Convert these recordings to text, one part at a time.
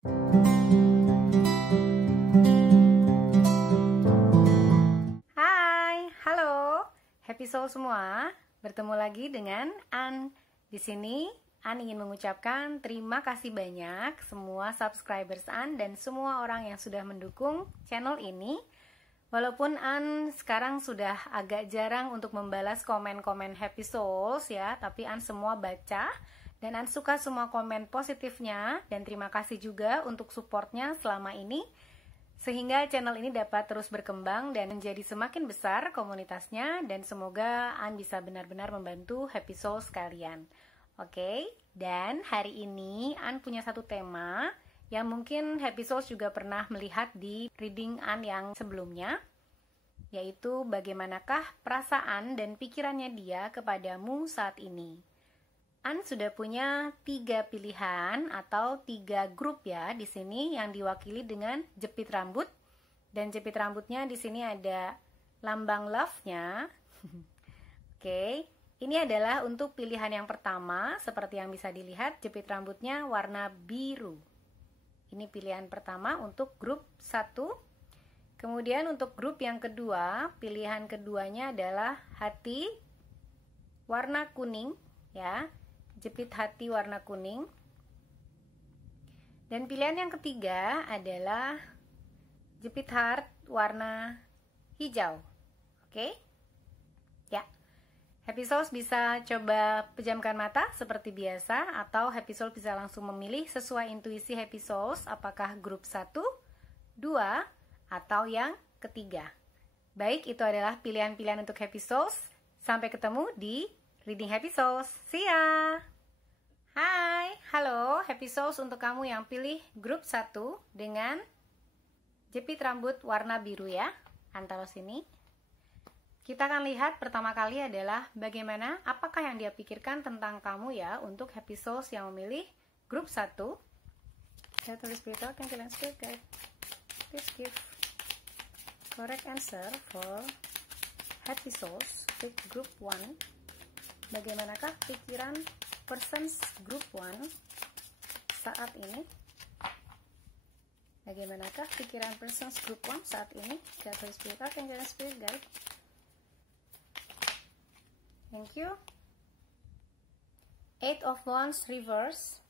Hai, halo, happy soul semua. Bertemu lagi dengan An. Di sini An ingin mengucapkan terima kasih banyak semua subscribers An dan semua orang yang sudah mendukung channel ini. Walaupun An sekarang sudah agak jarang untuk membalas komen-komen happy souls ya, tapi An semua baca. Dan An suka semua komen positifnya, dan terima kasih juga untuk supportnya selama ini, sehingga channel ini dapat terus berkembang dan menjadi semakin besar komunitasnya, dan semoga An bisa benar-benar membantu happy souls kalian. Oke, dan hari ini An punya satu tema yang mungkin happy souls juga pernah melihat di reading An yang sebelumnya, yaitu bagaimanakah perasaan dan pikirannya dia kepadamu saat ini. An sudah punya 3 pilihan atau 3 grup ya di sini yang diwakili dengan jepit rambut, dan jepit rambutnya di sini ada lambang love-nya. Oke, ini adalah untuk pilihan yang pertama, seperti yang bisa dilihat jepit rambutnya warna biru. Ini pilihan pertama untuk grup 1. Kemudian untuk grup yang kedua, pilihan keduanya adalah hati warna kuning ya. Jepit hati warna kuning. Dan pilihan yang ketiga adalah jepit heart warna hijau. Oke? Ya. Happy Souls bisa coba pejamkan mata seperti biasa, atau Happy Souls bisa langsung memilih sesuai intuisi Happy Souls apakah grup 1, 2, atau yang ketiga. Baik, itu adalah pilihan-pilihan untuk Happy Souls. Sampai ketemu di Reading Happy Souls. See ya! Hai, halo Happy Souls, untuk kamu yang pilih grup 1 dengan jepit rambut warna biru ya, antara sini. Kita akan lihat pertama kali adalah bagaimana, apakah yang dia pikirkan tentang kamu ya, untuk Happy Souls yang memilih grup 1. Saya tulis berita, can you guide? Please give correct answer for Happy Souls with group 1. Bagaimanakah pikiran persons group 1 saat ini? Bagaimanakah pikiran persons group 1 saat ini? Jatuh spirit, can you spirit guide? Thank you. 8 of Wands reverse.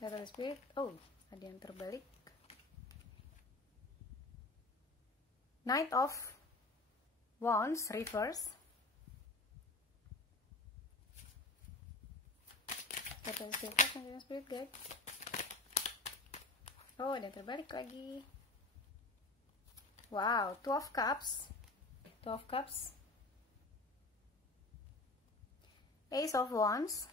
Jatuh spirit, oh ada yang terbalik. Knight of Wands reverse. Spirit guide. Oh, ada terbalik lagi. Wow, Two of Cups. Ace of Wands.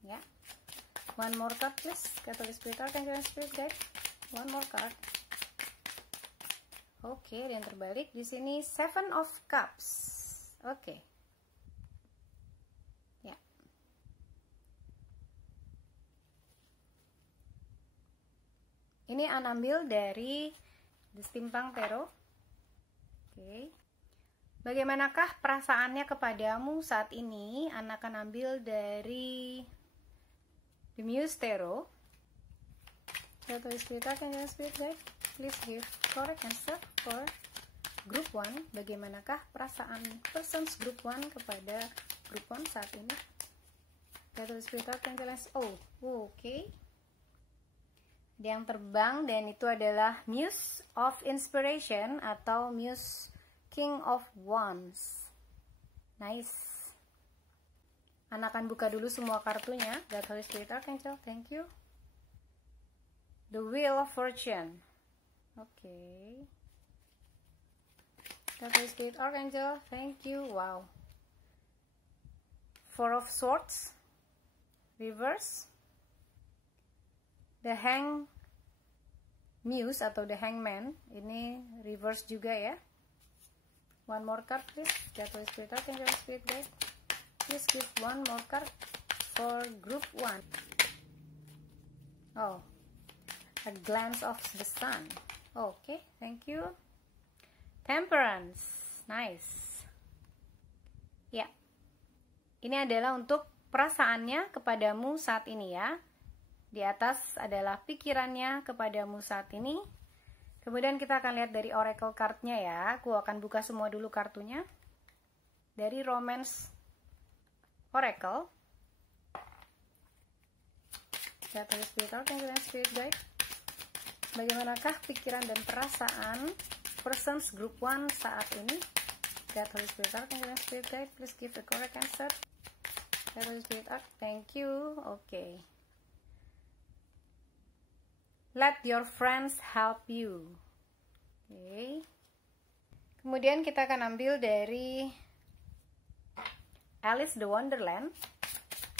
Ya. One more card please. Catholic Spirit guide. One more card. Oke, yang terbalik di sini Seven of Cups. Oke. Ya. Ini An ambil dari The Stimpang Tarot. Oke. Bagaimanakah perasaannya kepadamu saat ini? An akan ambil dari The Muse Tarot. Spirit guide. Please give correct answer for group 1. Bagaimanakah perasaan persons group 1 kepada group 1 saat ini? Oh, oke. Ada yang terbang, dan itu adalah Muse of Inspiration atau Muse King of Wands. Nice. Ana akan buka dulu semua kartunya. Thank you. The Wheel of Fortune. Oke. Spirit Archangel, thank you. Wow. Four of Swords reverse. The Hang Muse atau The Hangman, ini reverse juga ya. One more card please. Spirit Archangel, Spirit guide. Please give one more card for group 1. Oh, a glance of the sun. Okay, thank you. Temperance, nice. Ini adalah untuk perasaannya kepadamu saat ini ya. Di atas adalah pikirannya kepadamu saat ini. Kemudian kita akan lihat dari oracle cardnya ya. Aku akan buka semua dulu kartunya. Dari Romance Oracle. God, Holy Spirit, Archangel, and Spirit Guide. Bagaimanakah pikiran dan perasaan persons group 1 saat ini? God, Holy Spirit, Archangel, and Spirit Guide, please give the correct answer. God, Holy Spirit, thank you. Okay. Let your friends help you. Okay. Kemudian kita akan ambil dari Alice the Wonderland.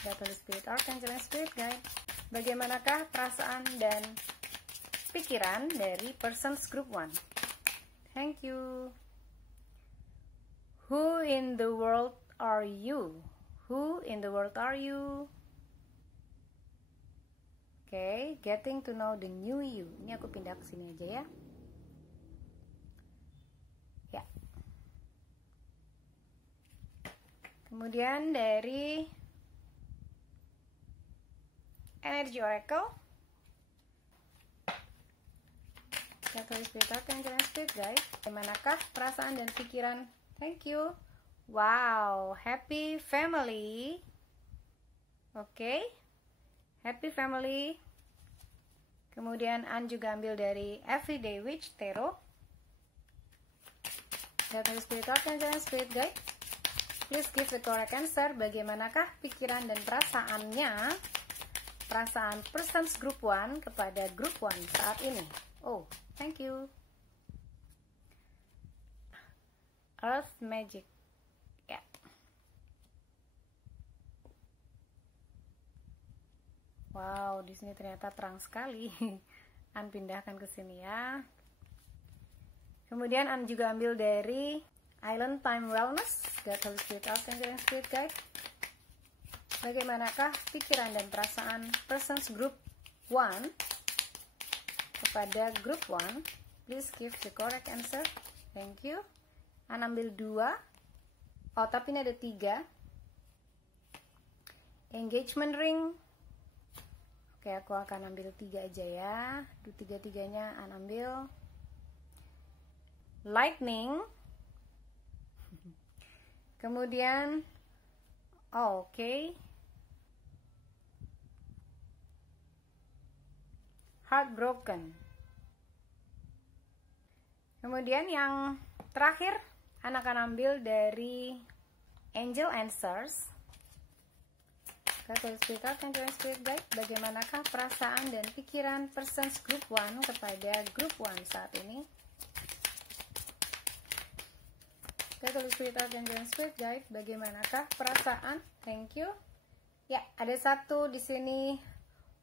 God, Holy Spirit, Archangel, and Spirit Guide. Bagaimanakah perasaan dan pikiran dari persons group 1? Thank you. Who in the world are you? Who in the world are you? Okay, getting to know the new you. Ini aku pindah ke sini aja ya. Ya. Kemudian dari Energy Oracle. Holy Spirit, Archangel, and Spirit Guide. Bagaimanakah perasaan dan pikiran? Thank you. Wow, happy family. Oke. Happy family. Kemudian An juga ambil dari Everyday Witch Tarot. Holy Spirit, Archangel, and Spirit Guide. Please give the correct answer. Bagaimanakah pikiran dan perasaannya? Perasaan persons group 1 kepada group 1 saat ini. Oh, thank you. Earth Magic. Ya. Wow, di sini ternyata terang sekali. An pindahkan ke sini ya. Kemudian An juga ambil dari Island Time Wellness. God, Holy Spirit, Archangel, and Spirit Guide. Bagaimanakah pikiran dan perasaan persons group 1 kepada group 1? Please give the correct answer. Thank you. An ambil 2. Oh, tapi ini ada 3. Engagement ring. Oke, aku akan ambil 3 aja ya. Tiga-tiganya An ambil. Lightning. Kemudian oke. Heartbroken. Kemudian yang terakhir akan ambil dari Angel Answers. Spirit, Archangel, and Spirit Guide. Bagaimanakah perasaan dan pikiran persons group 1 kepada group 1 saat ini? Spirit, Archangel, and Spirit Guide. Bagaimanakah perasaan? Thank you. Ya, ada satu di sini.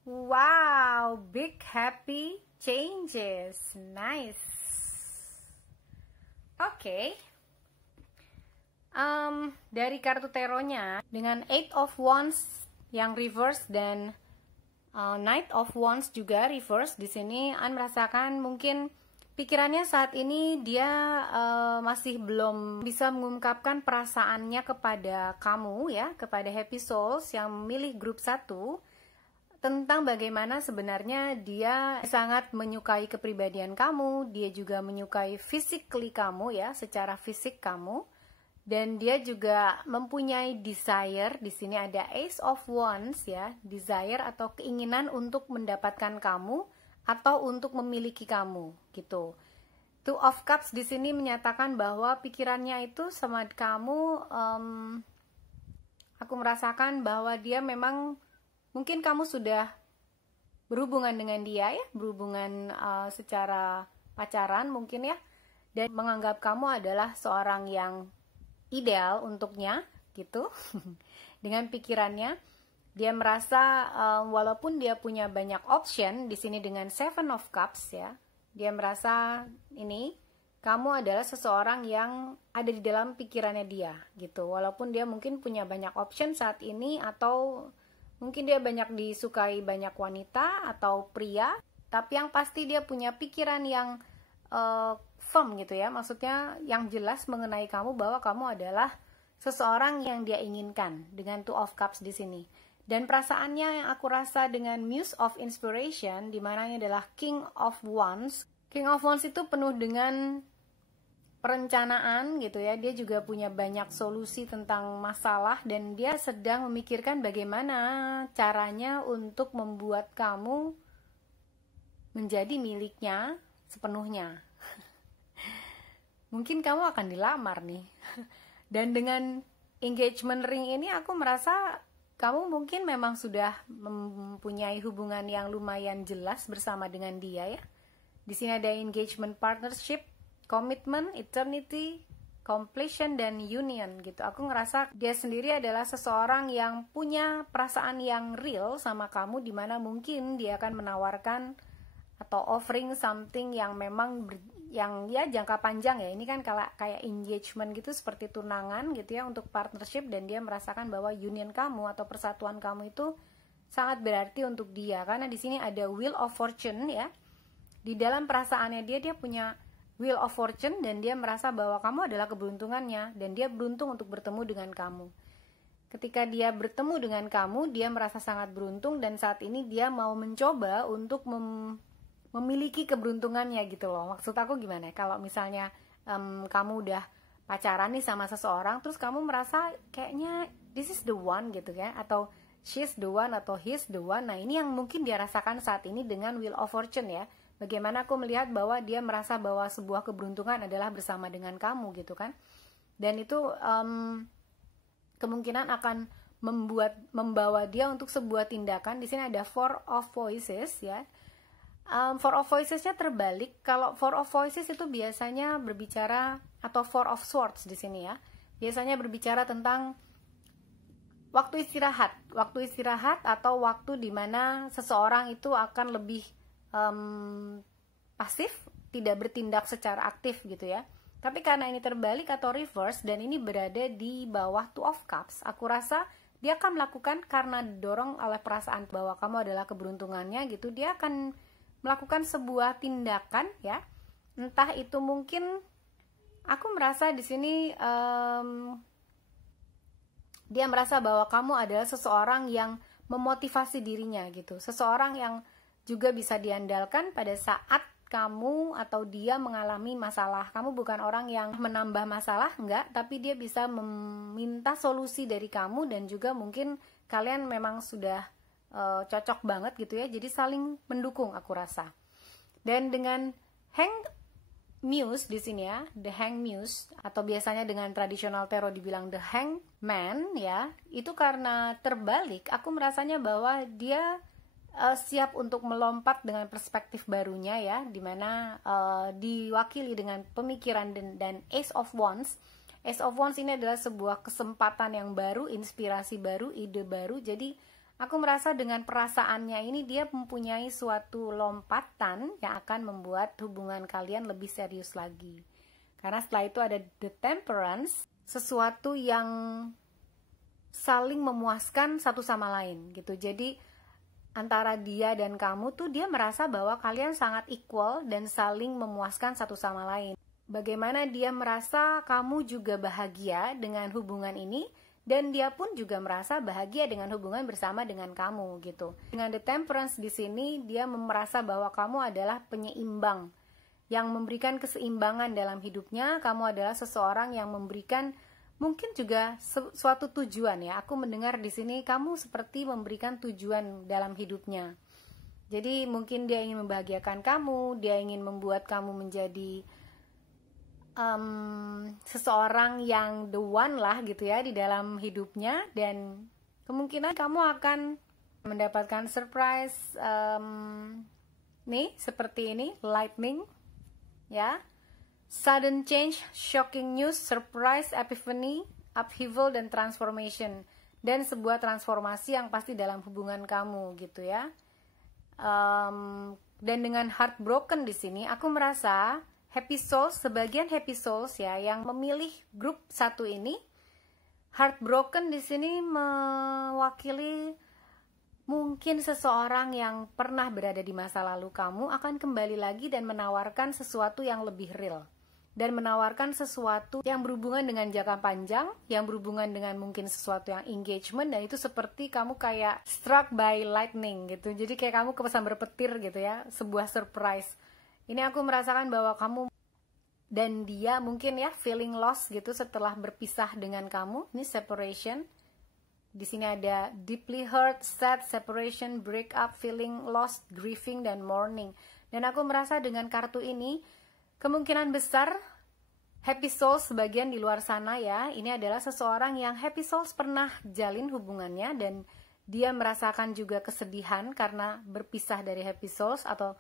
Wow, big happy changes. Nice. Oke. Dari kartu taronya dengan 8 of Wands yang reverse dan Knight of Wands juga reverse, di sini An merasakan mungkin pikirannya saat ini dia masih belum bisa mengungkapkan perasaannya kepada kamu ya, kepada Happy Souls yang memilih grup 1, tentang bagaimana sebenarnya dia sangat menyukai kepribadian kamu, dia juga menyukai physically kamu ya, secara fisik kamu, dan dia juga mempunyai desire. Di sini ada Ace of Wands ya, desire atau keinginan untuk mendapatkan kamu atau untuk memiliki kamu gitu. Two of Cups di sini menyatakan bahwa pikirannya itu sama kamu. Aku merasakan bahwa dia memang mungkin kamu sudah berhubungan dengan dia ya, berhubungan secara pacaran mungkin ya, dan menganggap kamu adalah seorang yang ideal untuknya gitu. Dengan pikirannya dia merasa walaupun dia punya banyak option di sini dengan Seven of Cups ya, dia merasa ini kamu adalah seseorang yang ada di dalam pikirannya dia gitu. Walaupun dia mungkin punya banyak option saat ini, atau mungkin dia banyak disukai banyak wanita atau pria, tapi yang pasti dia punya pikiran yang firm gitu ya, maksudnya yang jelas mengenai kamu, bahwa kamu adalah seseorang yang dia inginkan dengan Two of Cups di sini. Dan perasaannya yang aku rasa dengan Muse of Inspiration, di mana ini adalah King of Wands. King of Wands itu penuh dengan perencanaan gitu ya. Dia juga punya banyak solusi tentang masalah dan dia sedang memikirkan bagaimana caranya untuk membuat kamu menjadi miliknya sepenuhnya. Mungkin kamu akan dilamar nih. Dan dengan engagement ring ini aku merasa kamu mungkin memang sudah mempunyai hubungan yang lumayan jelas bersama dengan dia ya. Di sini ada engagement, partnership, commitment, eternity, completion, dan union gitu. Aku ngerasa dia sendiri adalah seseorang yang punya perasaan yang real sama kamu, dimana mungkin dia akan menawarkan atau offering something yang memang yang ya jangka panjang ya. Ini kan kayak engagement gitu, seperti tunangan gitu ya untuk partnership, dan dia merasakan bahwa union kamu atau persatuan kamu itu sangat berarti untuk dia, karena di sini ada wheel of fortune ya. Di dalam perasaannya dia punya wheel of fortune dan dia merasa bahwa kamu adalah keberuntungannya dan dia beruntung untuk bertemu dengan kamu. Ketika dia bertemu dengan kamu, dia merasa sangat beruntung dan saat ini dia mau mencoba untuk memiliki keberuntungannya gitu loh. Maksud aku gimana? Kalau misalnya kamu udah pacaran nih sama seseorang, terus kamu merasa kayaknya this is the one gitu ya, atau she's the one atau he's the one. Nah ini yang mungkin dia rasakan saat ini dengan wheel of fortune ya. Bagaimana aku melihat bahwa dia merasa bahwa sebuah keberuntungan adalah bersama dengan kamu gitu kan. Dan itu kemungkinan akan membawa dia untuk sebuah tindakan. Di sini ada Four of Voices ya. Four of Voices-nya terbalik. Kalau Four of Voices itu biasanya berbicara, atau Four of Swords di sini ya, biasanya berbicara tentang waktu istirahat atau waktu dimana seseorang itu akan lebih pasif, tidak bertindak secara aktif gitu ya. Tapi karena ini terbalik atau reverse dan ini berada di bawah Two of Cups, aku rasa dia akan melakukan karena didorong oleh perasaan bahwa kamu adalah keberuntungannya gitu. Dia akan melakukan sebuah tindakan ya, entah itu mungkin aku merasa di sini dia merasa bahwa kamu adalah seseorang yang memotivasi dirinya gitu, seseorang yang juga bisa diandalkan pada saat kamu atau dia mengalami masalah. Kamu bukan orang yang menambah masalah, enggak, tapi dia bisa meminta solusi dari kamu dan juga mungkin kalian memang sudah cocok banget gitu ya. Jadi saling mendukung aku rasa. Dan dengan Hang Muse di sini ya, the Hang Muse atau biasanya dengan tradisional tarot dibilang the Hangman ya, itu karena terbalik, aku merasanya bahwa dia siap untuk melompat dengan perspektif barunya ya, dimana diwakili dengan pemikiran dan Ace of Wands. Ace of Wands ini adalah sebuah kesempatan yang baru, inspirasi baru, ide baru. Jadi aku merasa dengan perasaannya ini dia mempunyai suatu lompatan yang akan membuat hubungan kalian lebih serius lagi. Karena setelah itu ada the Temperance, sesuatu yang saling memuaskan satu sama lain gitu. Jadi antara dia dan kamu tuh dia merasa bahwa kalian sangat equal dan saling memuaskan satu sama lain. Bagaimana dia merasa kamu juga bahagia dengan hubungan ini, dan dia pun juga merasa bahagia dengan hubungan bersama dengan kamu gitu. Dengan the Temperance di sini dia merasa bahwa kamu adalah penyeimbang yang memberikan keseimbangan dalam hidupnya. Kamu adalah seseorang yang memberikan mungkin juga suatu tujuan ya. Aku mendengar di sini kamu seperti memberikan tujuan dalam hidupnya. Jadi mungkin dia ingin membahagiakan kamu, dia ingin membuat kamu menjadi seseorang yang the one lah gitu ya di dalam hidupnya. Dan kemungkinan kamu akan mendapatkan surprise nih seperti ini, lightning ya. Sudden change, shocking news, surprise, epiphany, upheaval, dan transformation. Dan sebuah transformasi yang pasti dalam hubungan kamu gitu ya. Dan dengan heartbroken di sini, aku merasa happy souls, sebagian happy souls ya yang memilih grup satu ini. Heartbroken di sini mewakili mungkin seseorang yang pernah berada di masa lalu kamu akan kembali lagi dan menawarkan sesuatu yang lebih real. dan menawarkan sesuatu yang berhubungan dengan jangka panjang, yang berhubungan dengan mungkin sesuatu yang engagement, dan itu seperti kamu kayak struck by lightning gitu. Jadi kayak kamu kesambar petir gitu ya, sebuah surprise. Ini aku merasakan bahwa kamu dan dia mungkin ya feeling lost gitu setelah berpisah dengan kamu. Ini separation. Di sini ada deeply hurt, sad, separation, break up, feeling lost, grieving, dan mourning. Dan aku merasa dengan kartu ini kemungkinan besar happy souls sebagian di luar sana ya, ini adalah seseorang yang happy souls pernah jalin hubungannya dan dia merasakan juga kesedihan karena berpisah dari happy souls, atau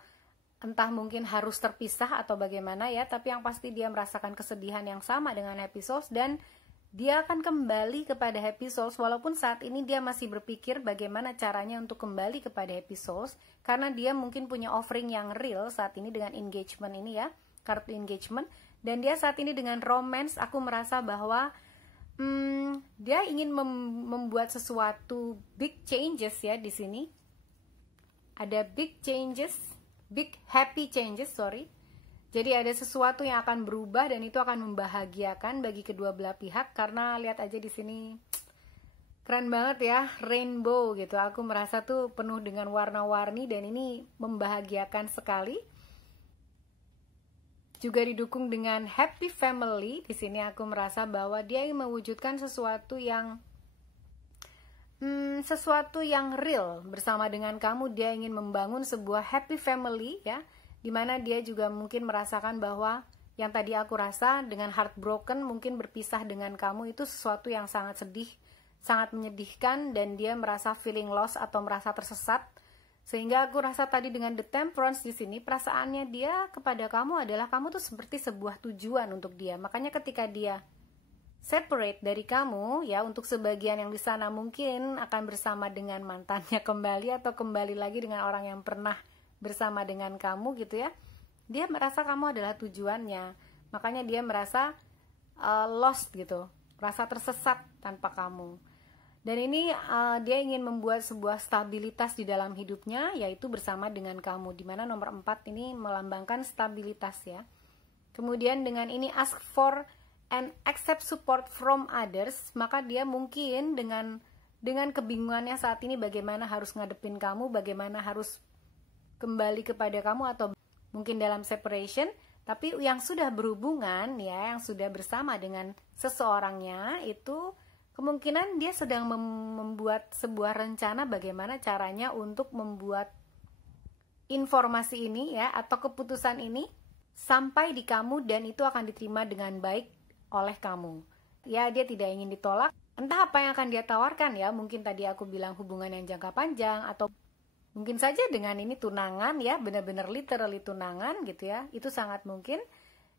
entah mungkin harus terpisah atau bagaimana ya, tapi yang pasti dia merasakan kesedihan yang sama dengan happy souls dan dia akan kembali kepada happy souls walaupun saat ini dia masih berpikir bagaimana caranya untuk kembali kepada happy souls, karena dia mungkin punya offering yang real saat ini dengan engagement ini ya, kartu engagement, dan dia saat ini dengan romance. Aku merasa bahwa dia ingin membuat sesuatu big changes ya. Di sini ada big changes, big happy changes, sorry. Jadi ada sesuatu yang akan berubah dan itu akan membahagiakan bagi kedua belah pihak, karena lihat aja di sini keren banget ya, rainbow gitu. Aku merasa tuh penuh dengan warna-warni dan ini membahagiakan sekali. Juga didukung dengan happy family. Di sini aku merasa bahwa dia ingin mewujudkan sesuatu yang real bersama dengan kamu. Dia ingin membangun sebuah happy family ya, dimana dia juga mungkin merasakan bahwa yang tadi aku rasa dengan heartbroken, mungkin berpisah dengan kamu itu sesuatu yang sangat sedih, sangat menyedihkan, dan dia merasa feeling lost atau merasa tersesat. Sehingga aku rasa tadi dengan the temperance di sini, perasaannya dia kepada kamu adalah kamu tuh seperti sebuah tujuan untuk dia. Makanya ketika dia separate dari kamu ya, untuk sebagian yang di sana mungkin akan bersama dengan mantannya kembali atau kembali lagi dengan orang yang pernah bersama dengan kamu gitu ya. Dia merasa kamu adalah tujuannya. Makanya dia merasa lost gitu, merasa tersesat tanpa kamu. Dan ini dia ingin membuat sebuah stabilitas di dalam hidupnya, yaitu bersama dengan kamu, dimana nomor 4 ini melambangkan stabilitas ya. Kemudian dengan ini ask for and accept support from others, maka dia mungkin dengan kebingungannya saat ini bagaimana harus ngadepin kamu, bagaimana harus kembali kepada kamu, atau mungkin dalam separation, tapi yang sudah berhubungan ya, yang sudah bersama dengan seseorangnya itu kemungkinan dia sedang membuat sebuah rencana bagaimana caranya untuk membuat informasi ini ya, atau keputusan ini sampai di kamu dan itu akan diterima dengan baik oleh kamu. Ya, dia tidak ingin ditolak. Entah apa yang akan dia tawarkan ya, mungkin tadi aku bilang hubungan yang jangka panjang, atau mungkin saja dengan ini tunangan ya, benar-benar literally tunangan gitu ya. Itu sangat mungkin.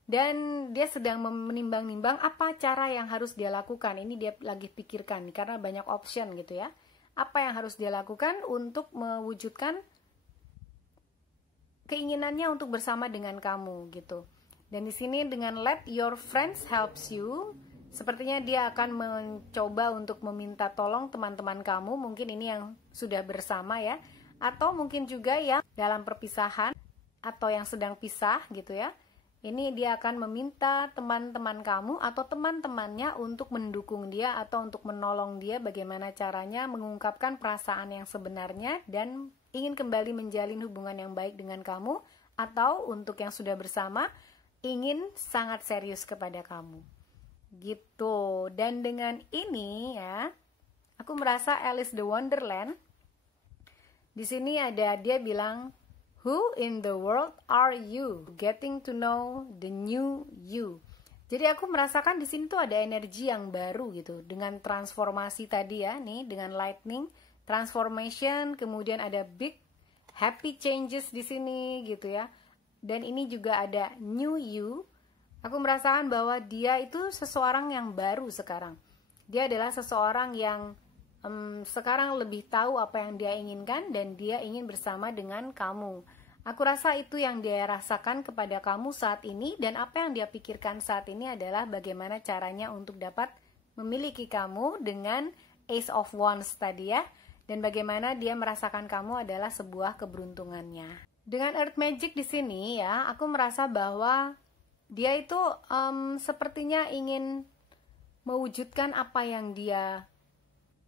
Dan dia sedang menimbang-nimbang apa cara yang harus dia lakukan. Ini dia lagi pikirkan nih, karena banyak option gitu ya. Apa yang harus dia lakukan untuk mewujudkan keinginannya untuk bersama dengan kamu gitu. Dan di sini dengan let your friends helps you, sepertinya dia akan mencoba untuk meminta tolong teman-teman kamu, mungkin ini yang sudah bersama ya, atau mungkin juga yang dalam perpisahan atau yang sedang pisah gitu ya. Ini dia akan meminta teman-teman kamu atau teman-temannya untuk mendukung dia atau untuk menolong dia bagaimana caranya mengungkapkan perasaan yang sebenarnya dan ingin kembali menjalin hubungan yang baik dengan kamu, atau untuk yang sudah bersama ingin sangat serius kepada kamu gitu. Dan dengan ini ya, aku merasa Alice the Wonderland di sini ada, dia bilang, who in the world are you? Getting to know the new you. Jadi aku merasakan di sini tuh ada energi yang baru gitu, dengan transformasi tadi ya, nih dengan lightning, transformation, kemudian ada big happy changes di sini gitu ya. Dan ini juga ada new you. Aku merasakan bahwa dia itu seseorang yang baru sekarang. Dia adalah seseorang yang sekarang lebih tahu apa yang dia inginkan dan dia ingin bersama dengan kamu. Aku rasa itu yang dia rasakan kepada kamu saat ini, dan apa yang dia pikirkan saat ini adalah bagaimana caranya untuk dapat memiliki kamu dengan Ace of Wands tadi ya, dan bagaimana dia merasakan kamu adalah sebuah keberuntungannya. Dengan Earth Magic di sini ya, aku merasa bahwa dia itu sepertinya ingin mewujudkan apa yang dia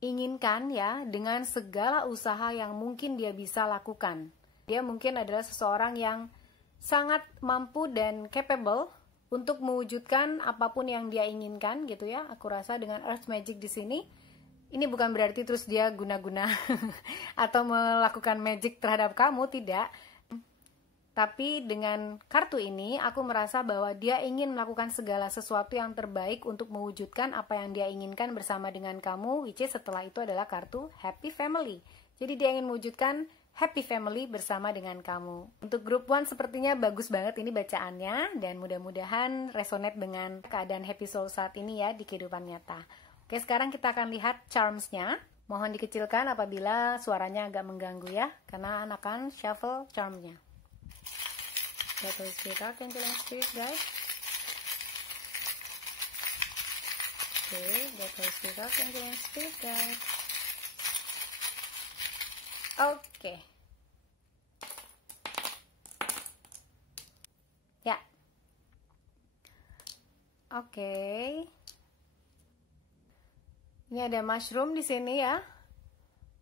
inginkan ya, dengan segala usaha yang mungkin dia bisa lakukan. Dia mungkin adalah seseorang yang sangat mampu dan capable untuk mewujudkan apapun yang dia inginkan gitu ya. Aku rasa dengan Earth Magic di sini, ini bukan berarti terus dia guna-guna atau melakukan magic terhadap kamu, tidak. Tapi dengan kartu ini, aku merasa bahwa dia ingin melakukan segala sesuatu yang terbaik untuk mewujudkan apa yang dia inginkan bersama dengan kamu, which is setelah itu adalah kartu Happy Family. Jadi dia ingin mewujudkan Happy Family bersama dengan kamu. Untuk grup 1 sepertinya bagus banget ini bacaannya, dan mudah-mudahan resonate dengan keadaan Happy Soul saat ini ya di kehidupan nyata. Oke, sekarang kita akan lihat charms-nya. Mohon dikecilkan apabila suaranya agak mengganggu ya, karena akan shuffle charm-nya. Battle Spirit Archangel and Spirit guys. Oke, Battle Spirit Archangel and Spirit guys. Oke. Ya. Oke. Ini ada mushroom di sini ya.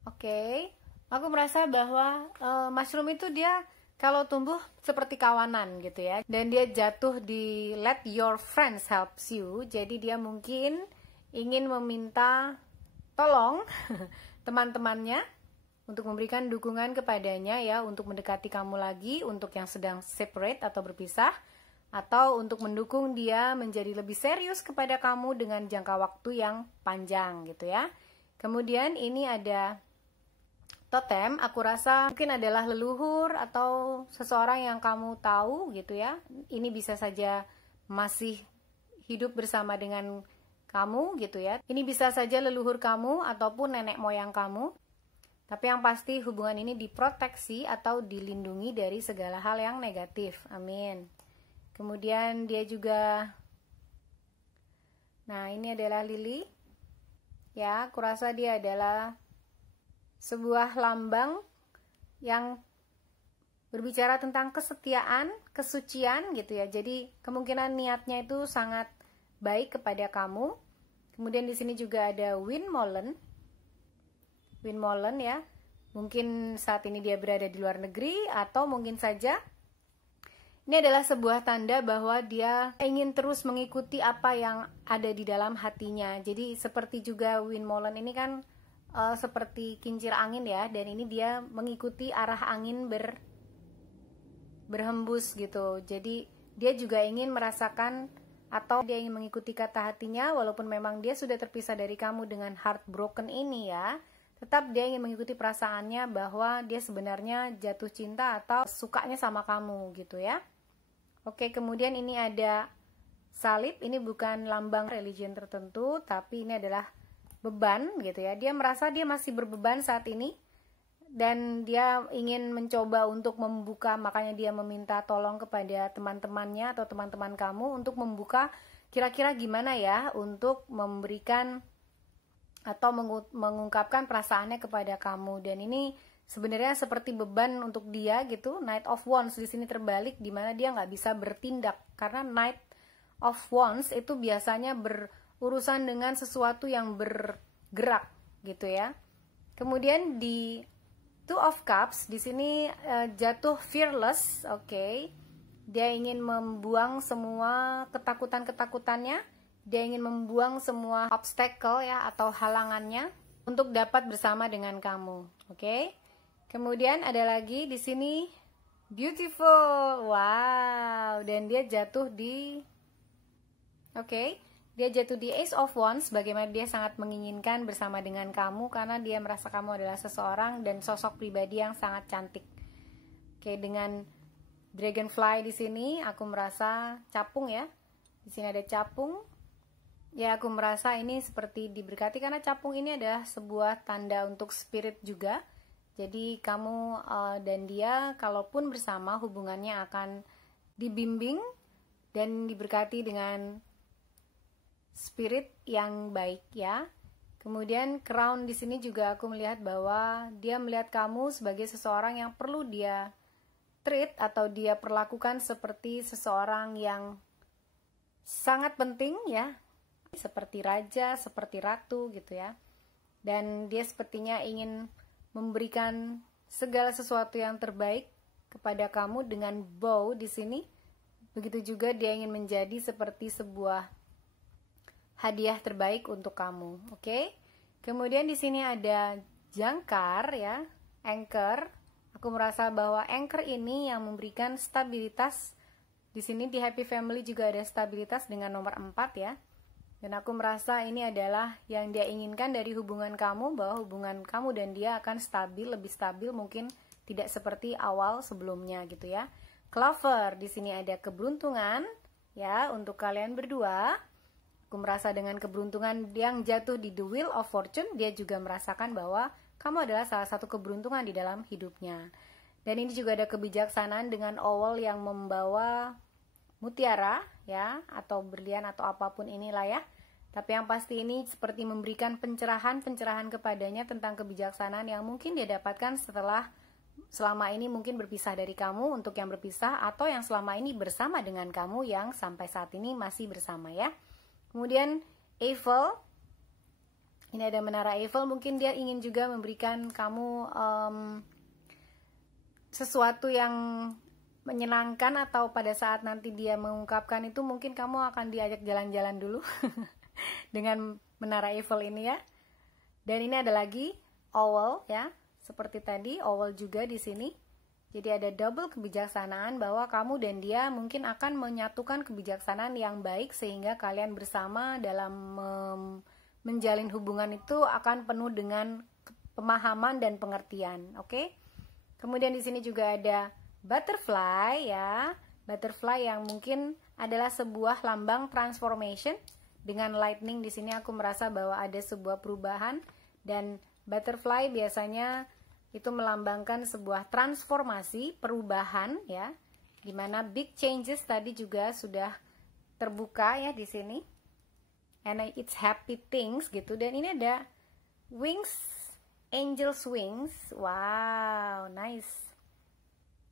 Oke. Aku merasa bahwa mushroom itu dia kalau tumbuh seperti kawanan gitu ya, dan dia jatuh di let your friends helps you. Jadi dia mungkin ingin meminta tolong teman-temannya untuk memberikan dukungan kepadanya ya, untuk mendekati kamu lagi, untuk yang sedang separate atau berpisah, atau untuk mendukung dia menjadi lebih serius kepada kamu dengan jangka waktu yang panjang gitu ya. Kemudian ini ada totem, aku rasa mungkin adalah leluhur atau seseorang yang kamu tahu gitu ya. Ini bisa saja masih hidup bersama dengan kamu gitu ya. Ini bisa saja leluhur kamu ataupun nenek moyang kamu. Tapi yang pasti hubungan ini diproteksi atau dilindungi dari segala hal yang negatif. Amin. Kemudian dia juga, nah ini adalah lili. Ya, aku rasa dia adalah sebuah lambang yang berbicara tentang kesetiaan, kesucian gitu ya. Jadi kemungkinan niatnya itu sangat baik kepada kamu. Kemudian di sini juga ada Windmolen. Windmolen ya. Mungkin saat ini dia berada di luar negeri, atau mungkin saja ini adalah sebuah tanda bahwa dia ingin terus mengikuti apa yang ada di dalam hatinya. Jadi seperti juga Windmolen ini kan seperti kincir angin ya, dan ini dia mengikuti arah angin berhembus gitu. Jadi dia juga ingin merasakan atau dia ingin mengikuti kata hatinya, walaupun memang dia sudah terpisah dari kamu dengan heartbroken ini ya, tetap dia ingin mengikuti perasaannya bahwa dia sebenarnya jatuh cinta atau sukanya sama kamu gitu ya. Oke, kemudian ini ada salib. Ini bukan lambang religion tertentu, tapi ini adalah beban gitu ya. Dia merasa dia masih berbeban saat ini, dan dia ingin mencoba untuk membuka, makanya dia meminta tolong kepada teman-temannya atau teman-teman kamu untuk membuka kira-kira gimana ya untuk memberikan atau mengungkapkan perasaannya kepada kamu. Dan ini sebenarnya seperti beban untuk dia gitu. Knight of Wands di sini terbalik, dimana dia nggak bisa bertindak karena Knight of Wands itu biasanya urusan dengan sesuatu yang bergerak gitu ya. Kemudian di Two of Cups di sini jatuh fearless, oke. Dia ingin membuang semua ketakutan-ketakutannya, dia ingin membuang semua obstacle ya atau halangannya untuk dapat bersama dengan kamu, oke. Kemudian ada lagi di sini beautiful, wow, dan dia jatuh di dia jatuh di Ace of Wands, bagaimana dia sangat menginginkan bersama dengan kamu karena dia merasa kamu adalah seseorang dan sosok pribadi yang sangat cantik. Oke, dengan Dragonfly di sini aku merasa capung ya. Di sini ada capung. Ya, aku merasa ini seperti diberkati karena capung ini adalah sebuah tanda untuk spirit juga. Jadi kamu dan dia kalaupun bersama, hubungannya akan dibimbing dan diberkati dengan spirit yang baik ya. Kemudian crown di sini juga aku melihat bahwa dia melihat kamu sebagai seseorang yang perlu dia treat atau dia perlakukan seperti seseorang yang sangat penting ya, seperti raja, seperti ratu gitu ya. Dan dia sepertinya ingin memberikan segala sesuatu yang terbaik kepada kamu dengan bow di sini. Begitu juga dia ingin menjadi seperti sebuah hadiah terbaik untuk kamu, oke? Kemudian di sini ada jangkar ya, anchor. Aku merasa bahwa anchor ini yang memberikan stabilitas. Di sini di Happy Family juga ada stabilitas dengan nomor 4 ya. Dan aku merasa ini adalah yang dia inginkan dari hubungan kamu, bahwa hubungan kamu dan dia akan stabil, lebih stabil, mungkin tidak seperti awal sebelumnya gitu ya. Clover, di sini ada keberuntungan ya untuk kalian berdua. Aku merasa dengan keberuntungan yang jatuh di The Wheel of Fortune, dia juga merasakan bahwa kamu adalah salah satu keberuntungan di dalam hidupnya. Dan ini juga ada kebijaksanaan dengan owl yang membawa mutiara ya, atau berlian atau apapun inilah ya. Tapi yang pasti ini seperti memberikan pencerahan kepadanya tentang kebijaksanaan yang mungkin dia dapatkan setelah selama ini mungkin berpisah dari kamu, untuk yang berpisah, atau yang selama ini bersama dengan kamu yang sampai saat ini masih bersama ya. Kemudian Eiffel, ini ada menara Eiffel, mungkin dia ingin juga memberikan kamu sesuatu yang menyenangkan, atau pada saat nanti dia mengungkapkan itu mungkin kamu akan diajak jalan-jalan dulu dengan menara Eiffel ini ya. Dan ini ada lagi owl ya, seperti tadi owl juga di sini. Jadi ada double kebijaksanaan bahwa kamu dan dia mungkin akan menyatukan kebijaksanaan yang baik sehingga kalian bersama dalam menjalin hubungan itu akan penuh dengan pemahaman dan pengertian, oke? Kemudian di sini juga ada butterfly ya. Butterfly yang mungkin adalah sebuah lambang transformation. Dengan lightning di sini aku merasa bahwa ada sebuah perubahan, dan butterfly biasanya itu melambangkan sebuah transformasi, perubahan ya, dimana big changes tadi juga sudah terbuka ya di sini, and it's happy things gitu. Dan ini ada wings, angel's wings, wow, nice.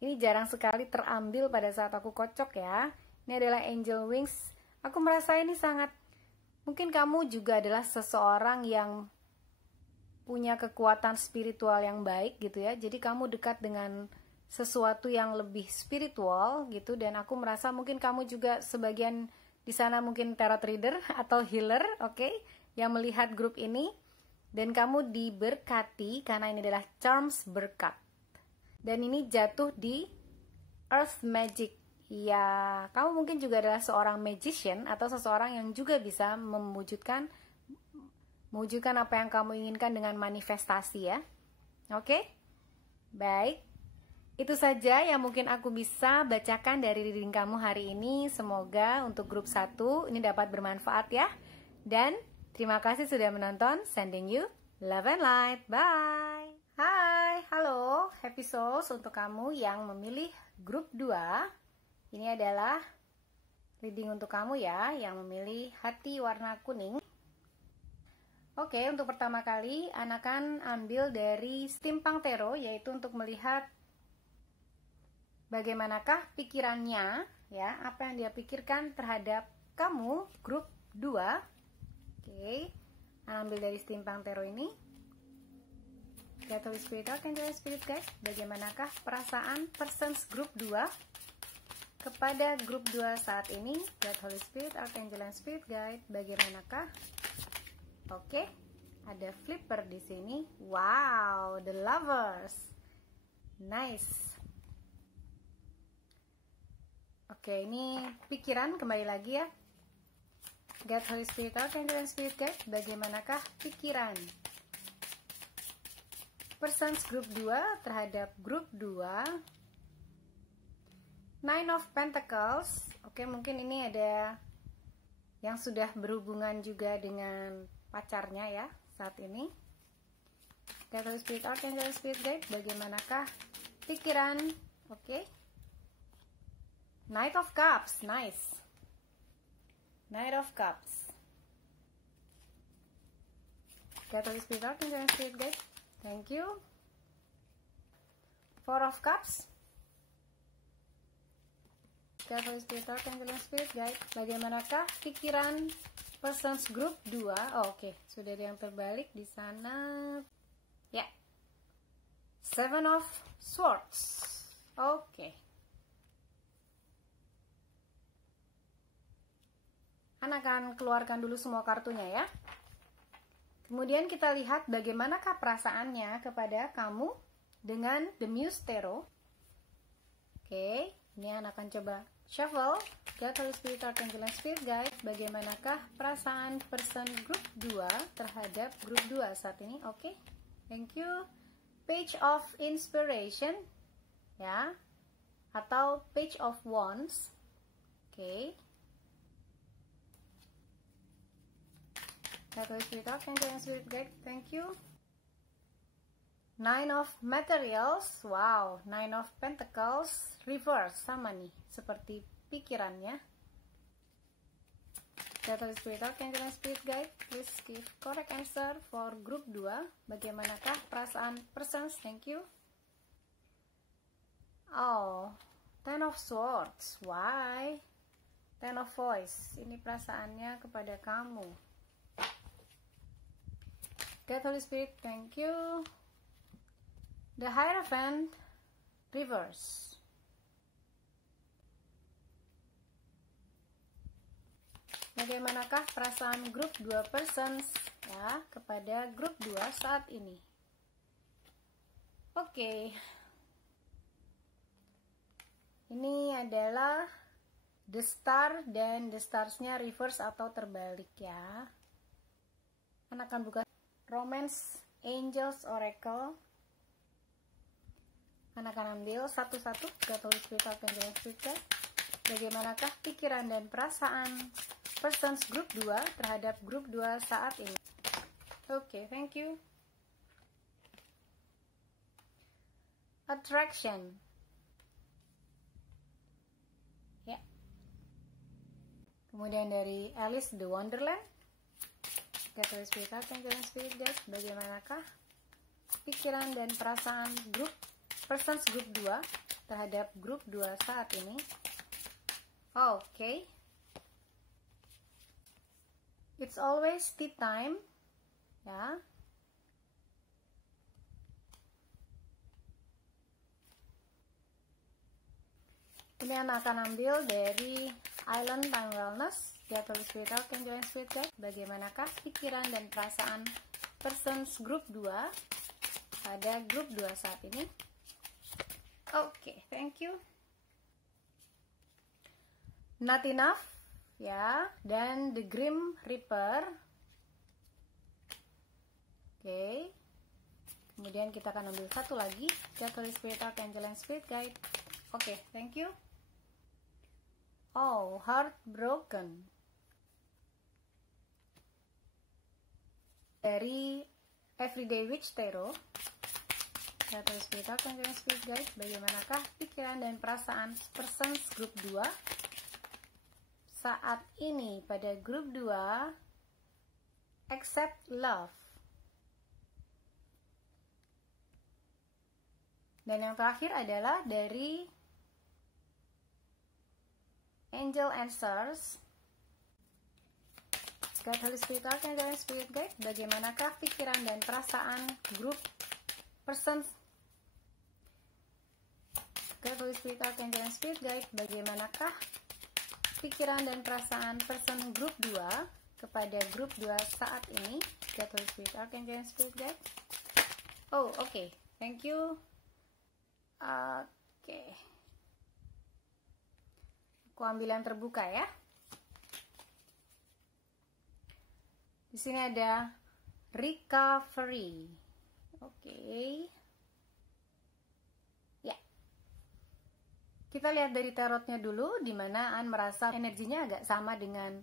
Ini jarang sekali terambil pada saat aku kocok ya. Ini adalah angel wings. Aku merasa ini sangat, mungkin kamu juga adalah seseorang yang punya kekuatan spiritual yang baik gitu ya. Jadi kamu dekat dengan sesuatu yang lebih spiritual gitu, dan aku merasa mungkin kamu juga sebagian di sana mungkin tarot reader atau healer, oke, yang melihat grup ini, dan kamu diberkati karena ini adalah charms berkat. Dan ini jatuh di Earth Magic. Ya, kamu mungkin juga adalah seorang magician atau seseorang yang juga bisa mewujudkan apa yang kamu inginkan dengan manifestasi ya. Oke? Baik. Itu saja yang mungkin aku bisa bacakan dari reading kamu hari ini. Semoga untuk grup 1 ini dapat bermanfaat ya. Dan terima kasih sudah menonton. Sending you love and light. Bye. Hai, halo. Happy Souls untuk kamu yang memilih grup 2. Ini adalah reading untuk kamu ya, yang memilih hati warna kuning. Oke, untuk pertama kali, Ana akan ambil dari Stimpang Tarot, yaitu untuk melihat bagaimanakah pikirannya, ya, apa yang dia pikirkan terhadap kamu, grup 2. Oke, Ana ambil dari Stimpang Tarot ini. Lihat Holy Spirit, Archangel Spirit Guide, bagaimanakah perasaan persons grup 2 kepada grup 2 saat ini. Lihat Holy Spirit, Archangel Spirit Guide, bagaimanakah? Oke, ada flipper di sini. Wow, the lovers. Nice. Oke, ini pikiran kembali lagi ya. God, Holy Spirit, Archangel Spirit Guide, bagaimanakah pikiran persons group 2 terhadap grup 2? Nine of Pentacles. Oke, mungkin ini ada yang sudah berhubungan juga dengan pacarnya ya saat ini. God, Spirit, Archangel, Spirit Guide, bagaimanakah pikiran? Oke. Knight of Cups, nice. Knight of Cups. God, Spirit, Archangel, Spirit Guide, thank you. Four of Cups. God, Holy Spirit, Archangel, and Spirit Guide. Bagaimanakah pikiran persons group 2? Oke, sudah ada yang terbalik di sana. Ya. 7 of Swords. Oke. Ana akan keluarkan dulu semua kartunya ya. Kemudian kita lihat bagaimanakah perasaannya kepada kamu dengan The Muse Tarot. Oke, ini Ana akan coba shuffle. God, Holy Spirit, Archangel, and Spirit Guide. Bagaimanakah perasaan person group 2 terhadap grup 2 saat ini? Oke, thank you. Page of Inspiration, ya, atau Page of Wands. Oke. God, Holy Spirit, Archangel, and Spirit Guide. Thank you. 9 of Materials. Wow, 9 of Pentacles reverse, sama nih seperti pikirannya. God, Holy Spirit, Archangel, and Spirit Guide, please give correct answer for group 2. Bagaimanakah perasaan persons? Thank you. Oh, 10 of Swords. Why? 10 of Voice. Ini perasaannya kepada kamu. God, Holy Spirit, thank you. The Hierophant reverse. Bagaimanakah perasaan grup 2 persons ya kepada grup 2 saat ini? Oke. Ini adalah The Star dan The Stars-nya reverse atau terbalik ya. Akan buka Romance Angels Oracle. Akan ambil satu-satu. God, Holy Spirit, Archangel, and Spirit Guide. Bagaimanakah pikiran dan perasaan persons group 2 terhadap grup 2 saat ini? Oke, thank you. Attraction. Ya. Kemudian dari Alice the Wonderland. God, Holy Spirit, Archangel, and Spirit Guide. Bagaimanakah pikiran dan perasaan persons group 2 terhadap grup 2 saat ini? Oke. It's always tea time. Ya. Ini akan ambil dari Island Time Wellness. God, Holy Spirit, Archangel, and Spirit Guide. Bagaimanakah pikiran dan perasaan persons group 2 pada grup 2 saat ini? Oke, thank you. Not Enough, ya, dan The Grim Reaper. Oke. Kemudian kita akan ambil satu lagi. God, Holy Spirit, Archangel, and Spirit Guide. Oke, thank you. Oh, Heartbroken. Dari Everyday Witch Tarot. God, Holy Spirit, Archangel, and Spirit Guide. Bagaimanakah pikiran dan perasaan persons group 2 saat ini pada grup 2? Accept Love. Dan yang terakhir adalah dari Angel Answers. God, Holy Spirit, Archangel, and Spirit Guide. Bagaimanakah pikiran dan perasaan grup persons? God, Holy Spirit, Archangel, and Spirit Guide. Bagaimanakah pikiran dan perasaan person group 2 kepada grup 2 saat ini? God, Holy Spirit, Archangel, and Spirit Guide. Oh, oke. Thank you. Oke. Aku ambil yang terbuka ya. Di sini ada Recovery. Oke. Ya. Kita lihat dari tarotnya dulu, di mana An merasa energinya agak sama dengan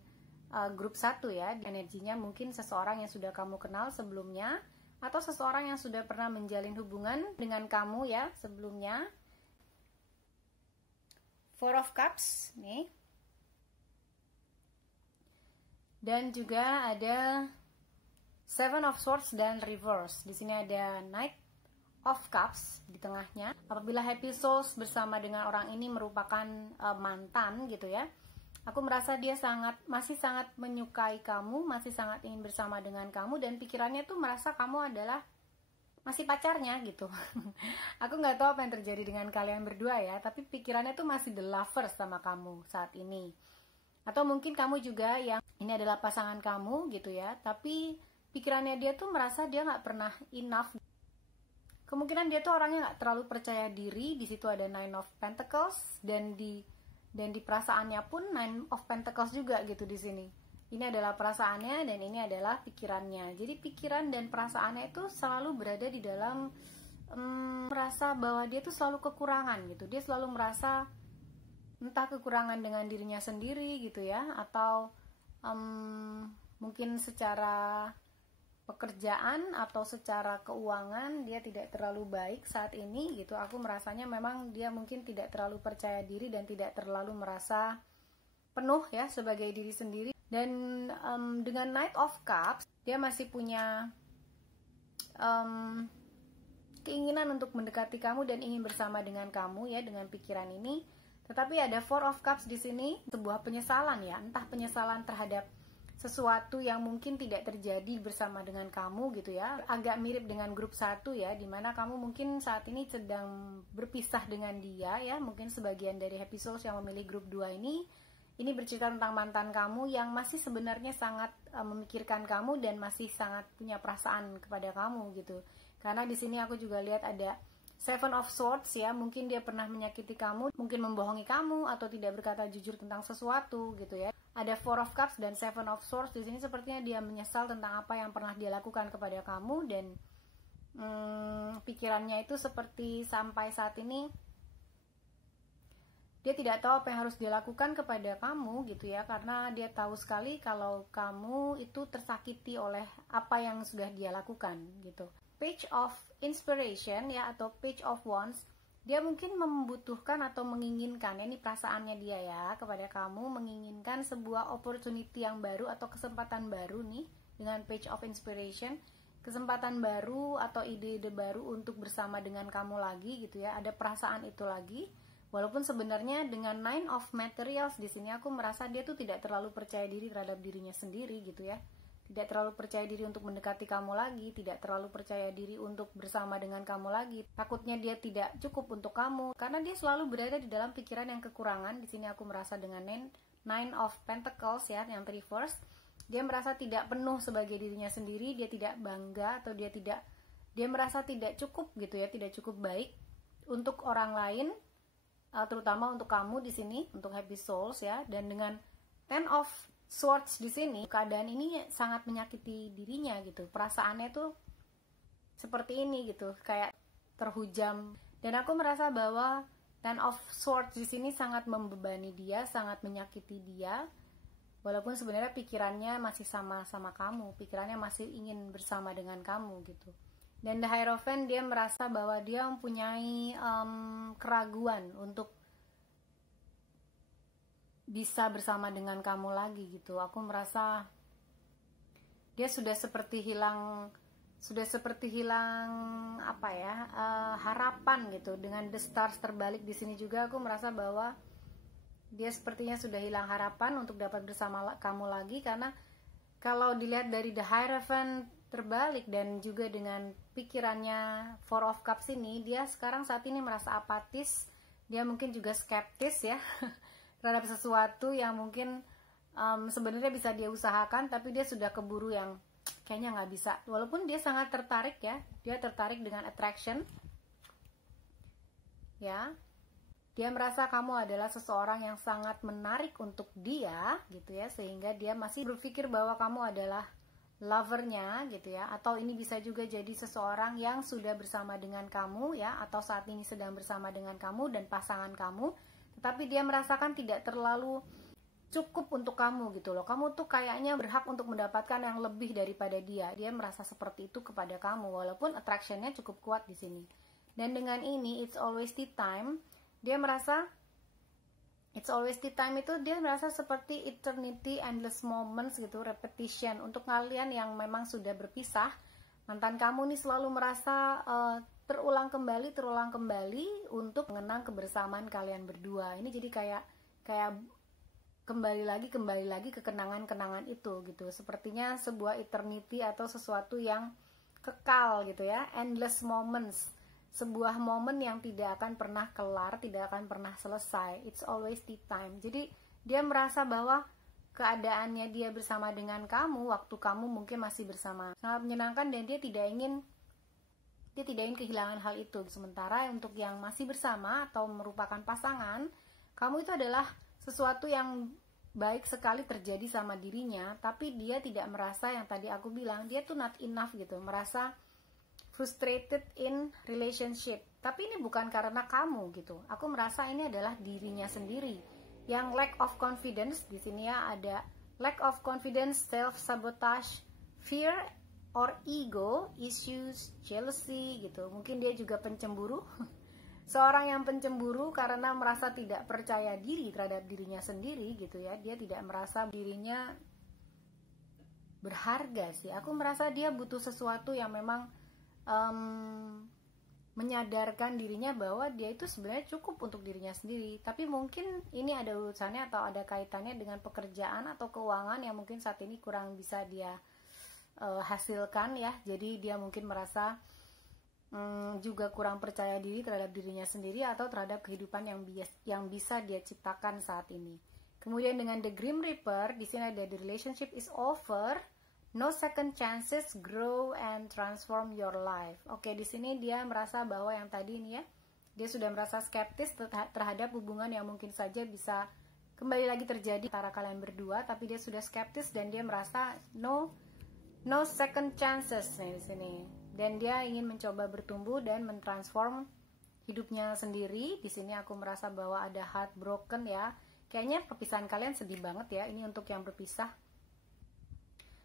grup 1 ya. Energinya mungkin seseorang yang sudah kamu kenal sebelumnya, atau seseorang yang sudah pernah menjalin hubungan dengan kamu ya sebelumnya. Four of Cups nih. Dan juga ada Seven of Swords dan Reverse. Di sini ada Knight of Cups di tengahnya. Apabila Happy Souls bersama dengan orang ini merupakan mantan gitu ya, aku merasa dia masih sangat menyukai kamu, masih sangat ingin bersama dengan kamu, dan pikirannya tuh merasa kamu adalah masih pacarnya gitu. Aku nggak tahu apa yang terjadi dengan kalian berdua ya, tapi pikirannya tuh masih the lover sama kamu saat ini. Atau mungkin kamu juga yang ini adalah pasangan kamu gitu ya, tapi pikirannya dia tuh merasa dia nggak pernah enough. Kemungkinan dia tuh orangnya nggak terlalu percaya diri. Di situ ada Nine of Pentacles, dan di perasaannya pun Nine of Pentacles juga gitu di sini. Ini adalah perasaannya dan ini adalah pikirannya. Jadi pikiran dan perasaannya itu selalu berada di dalam merasa bahwa dia tuh selalu kekurangan gitu. Dia selalu merasa entah kekurangan dengan dirinya sendiri gitu ya, atau mungkin secara pekerjaan atau secara keuangan dia tidak terlalu baik saat ini gitu. Aku merasanya memang dia mungkin tidak terlalu percaya diri dan tidak terlalu merasa penuh ya sebagai diri sendiri. Dan dengan Knight of Cups dia masih punya keinginan untuk mendekati kamu dan ingin bersama dengan kamu ya, dengan pikiran ini. Tetapi ada Four of Cups di sini, sebuah penyesalan ya, entah penyesalan terhadap sesuatu yang mungkin tidak terjadi bersama dengan kamu gitu ya. Agak mirip dengan grup 1 ya, dimana kamu mungkin saat ini sedang berpisah dengan dia ya. Mungkin sebagian dari Happy Souls yang memilih grup 2 ini bercerita tentang mantan kamu yang masih sebenarnya sangat memikirkan kamu dan masih sangat punya perasaan kepada kamu gitu. Karena di sini aku juga lihat ada Seven of Swords ya, mungkin dia pernah menyakiti kamu, mungkin membohongi kamu atau tidak berkata jujur tentang sesuatu gitu ya. Ada Four of Cups dan Seven of Swords di sini, sepertinya dia menyesal tentang apa yang pernah dia lakukan kepada kamu, dan pikirannya itu seperti sampai saat ini dia tidak tahu apa yang harus dia lakukan kepada kamu gitu ya, karena dia tahu sekali kalau kamu itu tersakiti oleh apa yang sudah dia lakukan gitu. Page of Inspiration ya, atau Page of Wands, dia mungkin membutuhkan atau menginginkan, ini perasaannya dia ya kepada kamu, menginginkan sebuah opportunity yang baru atau kesempatan baru nih dengan Page of Inspiration, kesempatan baru atau ide-ide baru untuk bersama dengan kamu lagi gitu ya. Ada perasaan itu lagi, walaupun sebenarnya dengan Nine of Materials di sini aku merasa dia tuh tidak terlalu percaya diri terhadap dirinya sendiri gitu ya. Tidak terlalu percaya diri untuk mendekati kamu lagi, tidak terlalu percaya diri untuk bersama dengan kamu lagi. Takutnya dia tidak cukup untuk kamu, karena dia selalu berada di dalam pikiran yang kekurangan. Di sini aku merasa dengan Nine of Pentacles ya, yang reverse, dia merasa tidak penuh sebagai dirinya sendiri, dia tidak bangga atau dia merasa tidak cukup gitu ya, tidak cukup baik untuk orang lain, terutama untuk kamu di sini, untuk Happy Souls ya. Dan dengan Ten of Swords di sini, keadaan ini sangat menyakiti dirinya gitu. Perasaannya tuh seperti ini gitu, kayak terhujam. Dan aku merasa bahwa Ten of Swords di sini sangat membebani dia, sangat menyakiti dia. Walaupun sebenarnya pikirannya masih sama kamu, pikirannya masih ingin bersama dengan kamu gitu. Dan The Hierophant, dia merasa bahwa dia mempunyai keraguan untuk bisa bersama dengan kamu lagi gitu. Aku merasa dia sudah seperti hilang apa ya, harapan gitu. Dengan The Stars terbalik di sini juga aku merasa bahwa dia sepertinya sudah hilang harapan untuk dapat bersama kamu lagi, karena kalau dilihat dari The Hierophant terbalik dan juga dengan pikirannya Four of Cups ini, dia sekarang saat ini merasa apatis, dia mungkin juga skeptis ya terhadap sesuatu yang mungkin sebenarnya bisa dia usahakan, tapi dia sudah keburu yang kayaknya nggak bisa. Walaupun dia sangat tertarik ya, dia tertarik dengan attraction ya, dia merasa kamu adalah seseorang yang sangat menarik untuk dia gitu ya, sehingga dia masih berpikir bahwa kamu adalah lovernya gitu ya. Atau ini bisa juga jadi seseorang yang sudah bersama dengan kamu ya, atau saat ini sedang bersama dengan kamu dan pasangan kamu, tetapi dia merasakan tidak terlalu cukup untuk kamu gitu loh. Kamu tuh kayaknya berhak untuk mendapatkan yang lebih daripada dia. Dia merasa seperti itu kepada kamu, walaupun attraction-nya cukup kuat di sini. Dan dengan ini It's Always the Time, dia merasa It's Always the Time itu dia merasa seperti eternity, endless moments gitu, repetition. Untuk kalian yang memang sudah berpisah, Mantan kamu nih selalu merasa terulang kembali untuk mengenang kebersamaan kalian berdua. Ini jadi kayak kembali lagi ke kenangan-kenangan itu gitu. Sepertinya sebuah eternity atau sesuatu yang kekal gitu ya, endless moments. Sebuah momen yang tidak akan pernah kelar, tidak akan pernah selesai. It's always the time. Jadi dia merasa bahwa keadaannya dia bersama dengan kamu, waktu kamu mungkin masih bersama, sangat menyenangkan, dan dia tidak ingin kehilangan hal itu. Sementara untuk yang masih bersama atau merupakan pasangan, kamu itu adalah sesuatu yang baik sekali terjadi sama dirinya, tapi dia tidak merasa, yang tadi aku bilang, dia tuh not enough gitu, merasa frustrated in relationship. Tapi ini bukan karena kamu gitu. Aku merasa ini adalah dirinya sendiri yang lack of confidence. Di sini ya ada lack of confidence, self sabotage, fear or ego issues, jealousy gitu. Mungkin dia juga pencemburu. Seorang yang pencemburu karena merasa tidak percaya diri terhadap dirinya sendiri gitu ya. Dia tidak merasa dirinya berharga sih. Aku merasa dia butuh sesuatu yang memang menyadarkan dirinya bahwa dia itu sebenarnya cukup untuk dirinya sendiri. Tapi mungkin ini ada urusannya atau ada kaitannya dengan pekerjaan atau keuangan yang mungkin saat ini kurang bisa dia hasilkan ya. Jadi dia mungkin merasa juga kurang percaya diri terhadap dirinya sendiri atau terhadap kehidupan yang bisa dia ciptakan saat ini. Kemudian dengan the Grim Reaper, di sini ada the relationship is over. No second chances, grow and transform your life. Oke, di sini dia merasa bahwa yang tadi ini ya, dia sudah merasa skeptis terhadap hubungan yang mungkin saja bisa kembali lagi terjadi antara kalian berdua, tapi dia sudah skeptis dan dia merasa no second chances nih di sini. Dan dia ingin mencoba bertumbuh dan mentransform hidupnya sendiri. Di sini aku merasa bahwa ada heartbroken ya. Kayaknya perpisahan kalian sedih banget ya. Ini untuk yang berpisah.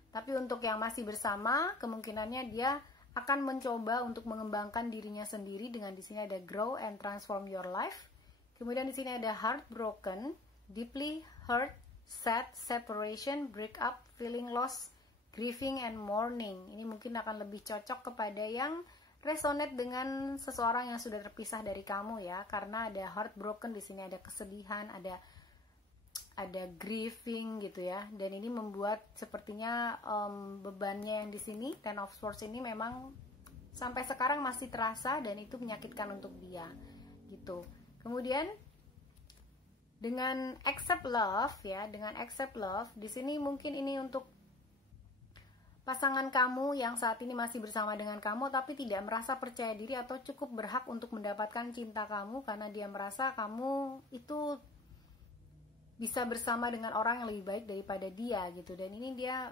Tapi untuk yang masih bersama, kemungkinannya dia akan mencoba untuk mengembangkan dirinya sendiri dengan di sini ada grow and transform your life. Kemudian di sini ada heartbroken, deeply hurt, sad, separation, break up, feeling lost, grieving and mourning. Ini mungkin akan lebih cocok kepada yang resonate dengan seseorang yang sudah terpisah dari kamu ya, karena ada heartbroken di sini, ada kesedihan, ada grieving gitu ya, dan ini membuat sepertinya bebannya yang di sini Ten of Swords ini memang sampai sekarang masih terasa dan itu menyakitkan untuk dia gitu. Kemudian dengan accept love ya, dengan accept love di sini mungkin ini untuk pasangan kamu yang saat ini masih bersama dengan kamu tapi tidak merasa percaya diri atau cukup berhak untuk mendapatkan cinta kamu karena dia merasa kamu itu bisa bersama dengan orang yang lebih baik daripada dia gitu. Dan ini dia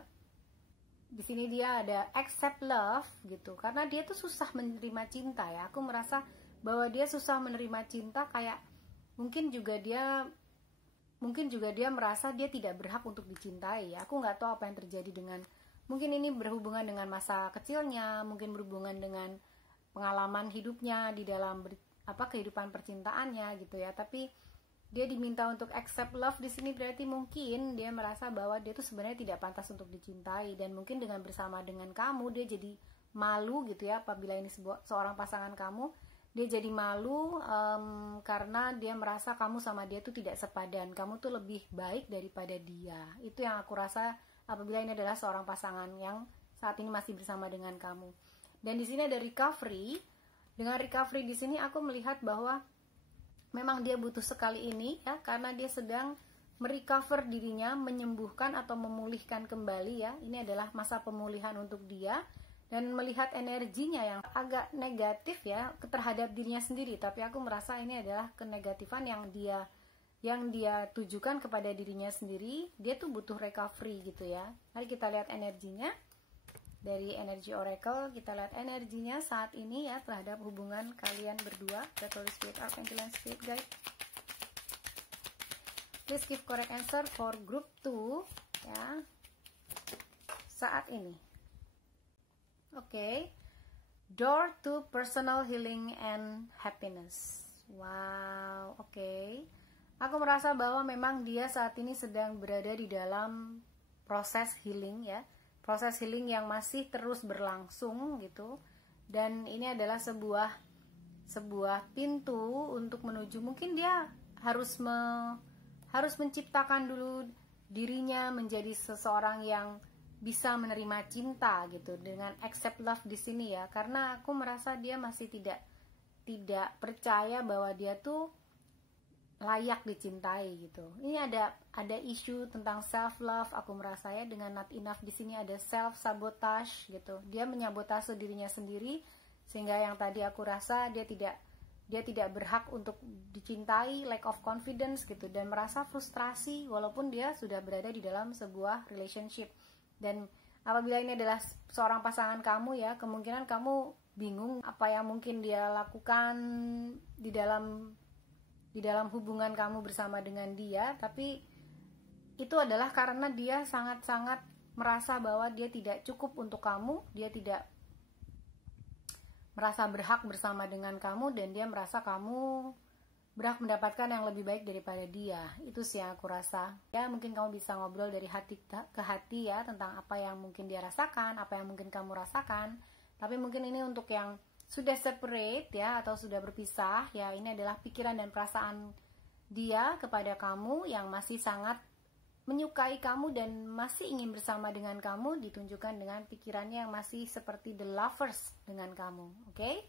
di sini dia ada accept love gitu, karena dia tuh susah menerima cinta ya. Aku merasa bahwa dia susah menerima cinta, kayak mungkin juga dia merasa dia tidak berhak untuk dicintai ya. Aku nggak tahu apa yang terjadi dengan, mungkin ini berhubungan dengan masa kecilnya, mungkin berhubungan dengan pengalaman hidupnya di dalam kehidupan percintaannya gitu ya. Tapi dia diminta untuk accept love di sini, berarti mungkin dia merasa bahwa dia tuh sebenarnya tidak pantas untuk dicintai, dan mungkin dengan bersama dengan kamu dia jadi malu gitu ya. Apabila ini seorang pasangan kamu, dia jadi malu karena dia merasa kamu sama dia tuh tidak sepadan, kamu tuh lebih baik daripada dia. Itu yang aku rasa apabila ini adalah seorang pasangan yang saat ini masih bersama dengan kamu. Dan di sini ada recovery. Dengan recovery di sini aku melihat bahwa memang dia butuh sekali ini ya, karena dia sedang merecover dirinya, menyembuhkan atau memulihkan kembali ya. Ini adalah masa pemulihan untuk dia, dan melihat energinya yang agak negatif ya terhadap dirinya sendiri. Tapi aku merasa ini adalah kenegatifan yang dia tujukan kepada dirinya sendiri. Dia tuh butuh recovery gitu ya. Mari kita lihat energinya. Dari Energy Oracle, kita lihat energinya saat ini ya terhadap hubungan kalian berdua. The Holy Spirit, Archangel and Spirit Guide. Please give correct answer for group 2 ya saat ini. Oke. Door to personal healing and happiness. Wow, oke. Aku merasa bahwa memang dia saat ini sedang berada di dalam proses healing ya. proses healing yang masih terus berlangsung gitu. Dan ini adalah sebuah pintu untuk menuju, mungkin dia harus menciptakan dulu dirinya menjadi seseorang yang bisa menerima cinta gitu, dengan accept love di sini ya, karena aku merasa dia masih tidak percaya bahwa dia tuh layak dicintai gitu. Ini ada isu tentang self love, aku merasa ya, dengan not enough di sini ada self sabotage gitu. Dia menyabotase dirinya sendiri sehingga yang tadi aku rasa dia tidak berhak untuk dicintai, lack of confidence gitu, dan merasa frustrasi walaupun dia sudah berada di dalam sebuah relationship. Dan apabila ini adalah seorang pasangan kamu ya, kemungkinan kamu bingung apa yang mungkin dia lakukan di dalam hubungan kamu bersama dengan dia, tapi itu adalah karena dia sangat-sangat merasa bahwa dia tidak cukup untuk kamu, dia tidak merasa berhak bersama dengan kamu, dan dia merasa kamu berhak mendapatkan yang lebih baik daripada dia. Itu sih yang aku rasa. Ya, mungkin kamu bisa ngobrol dari hati ke hati ya, tentang apa yang mungkin dia rasakan, apa yang mungkin kamu rasakan. Tapi mungkin ini untuk yang sudah separate ya, atau sudah berpisah ya, ini adalah pikiran dan perasaan dia kepada kamu yang masih sangat menyukai kamu dan masih ingin bersama dengan kamu, ditunjukkan dengan pikirannya yang masih seperti the lovers dengan kamu. Oke?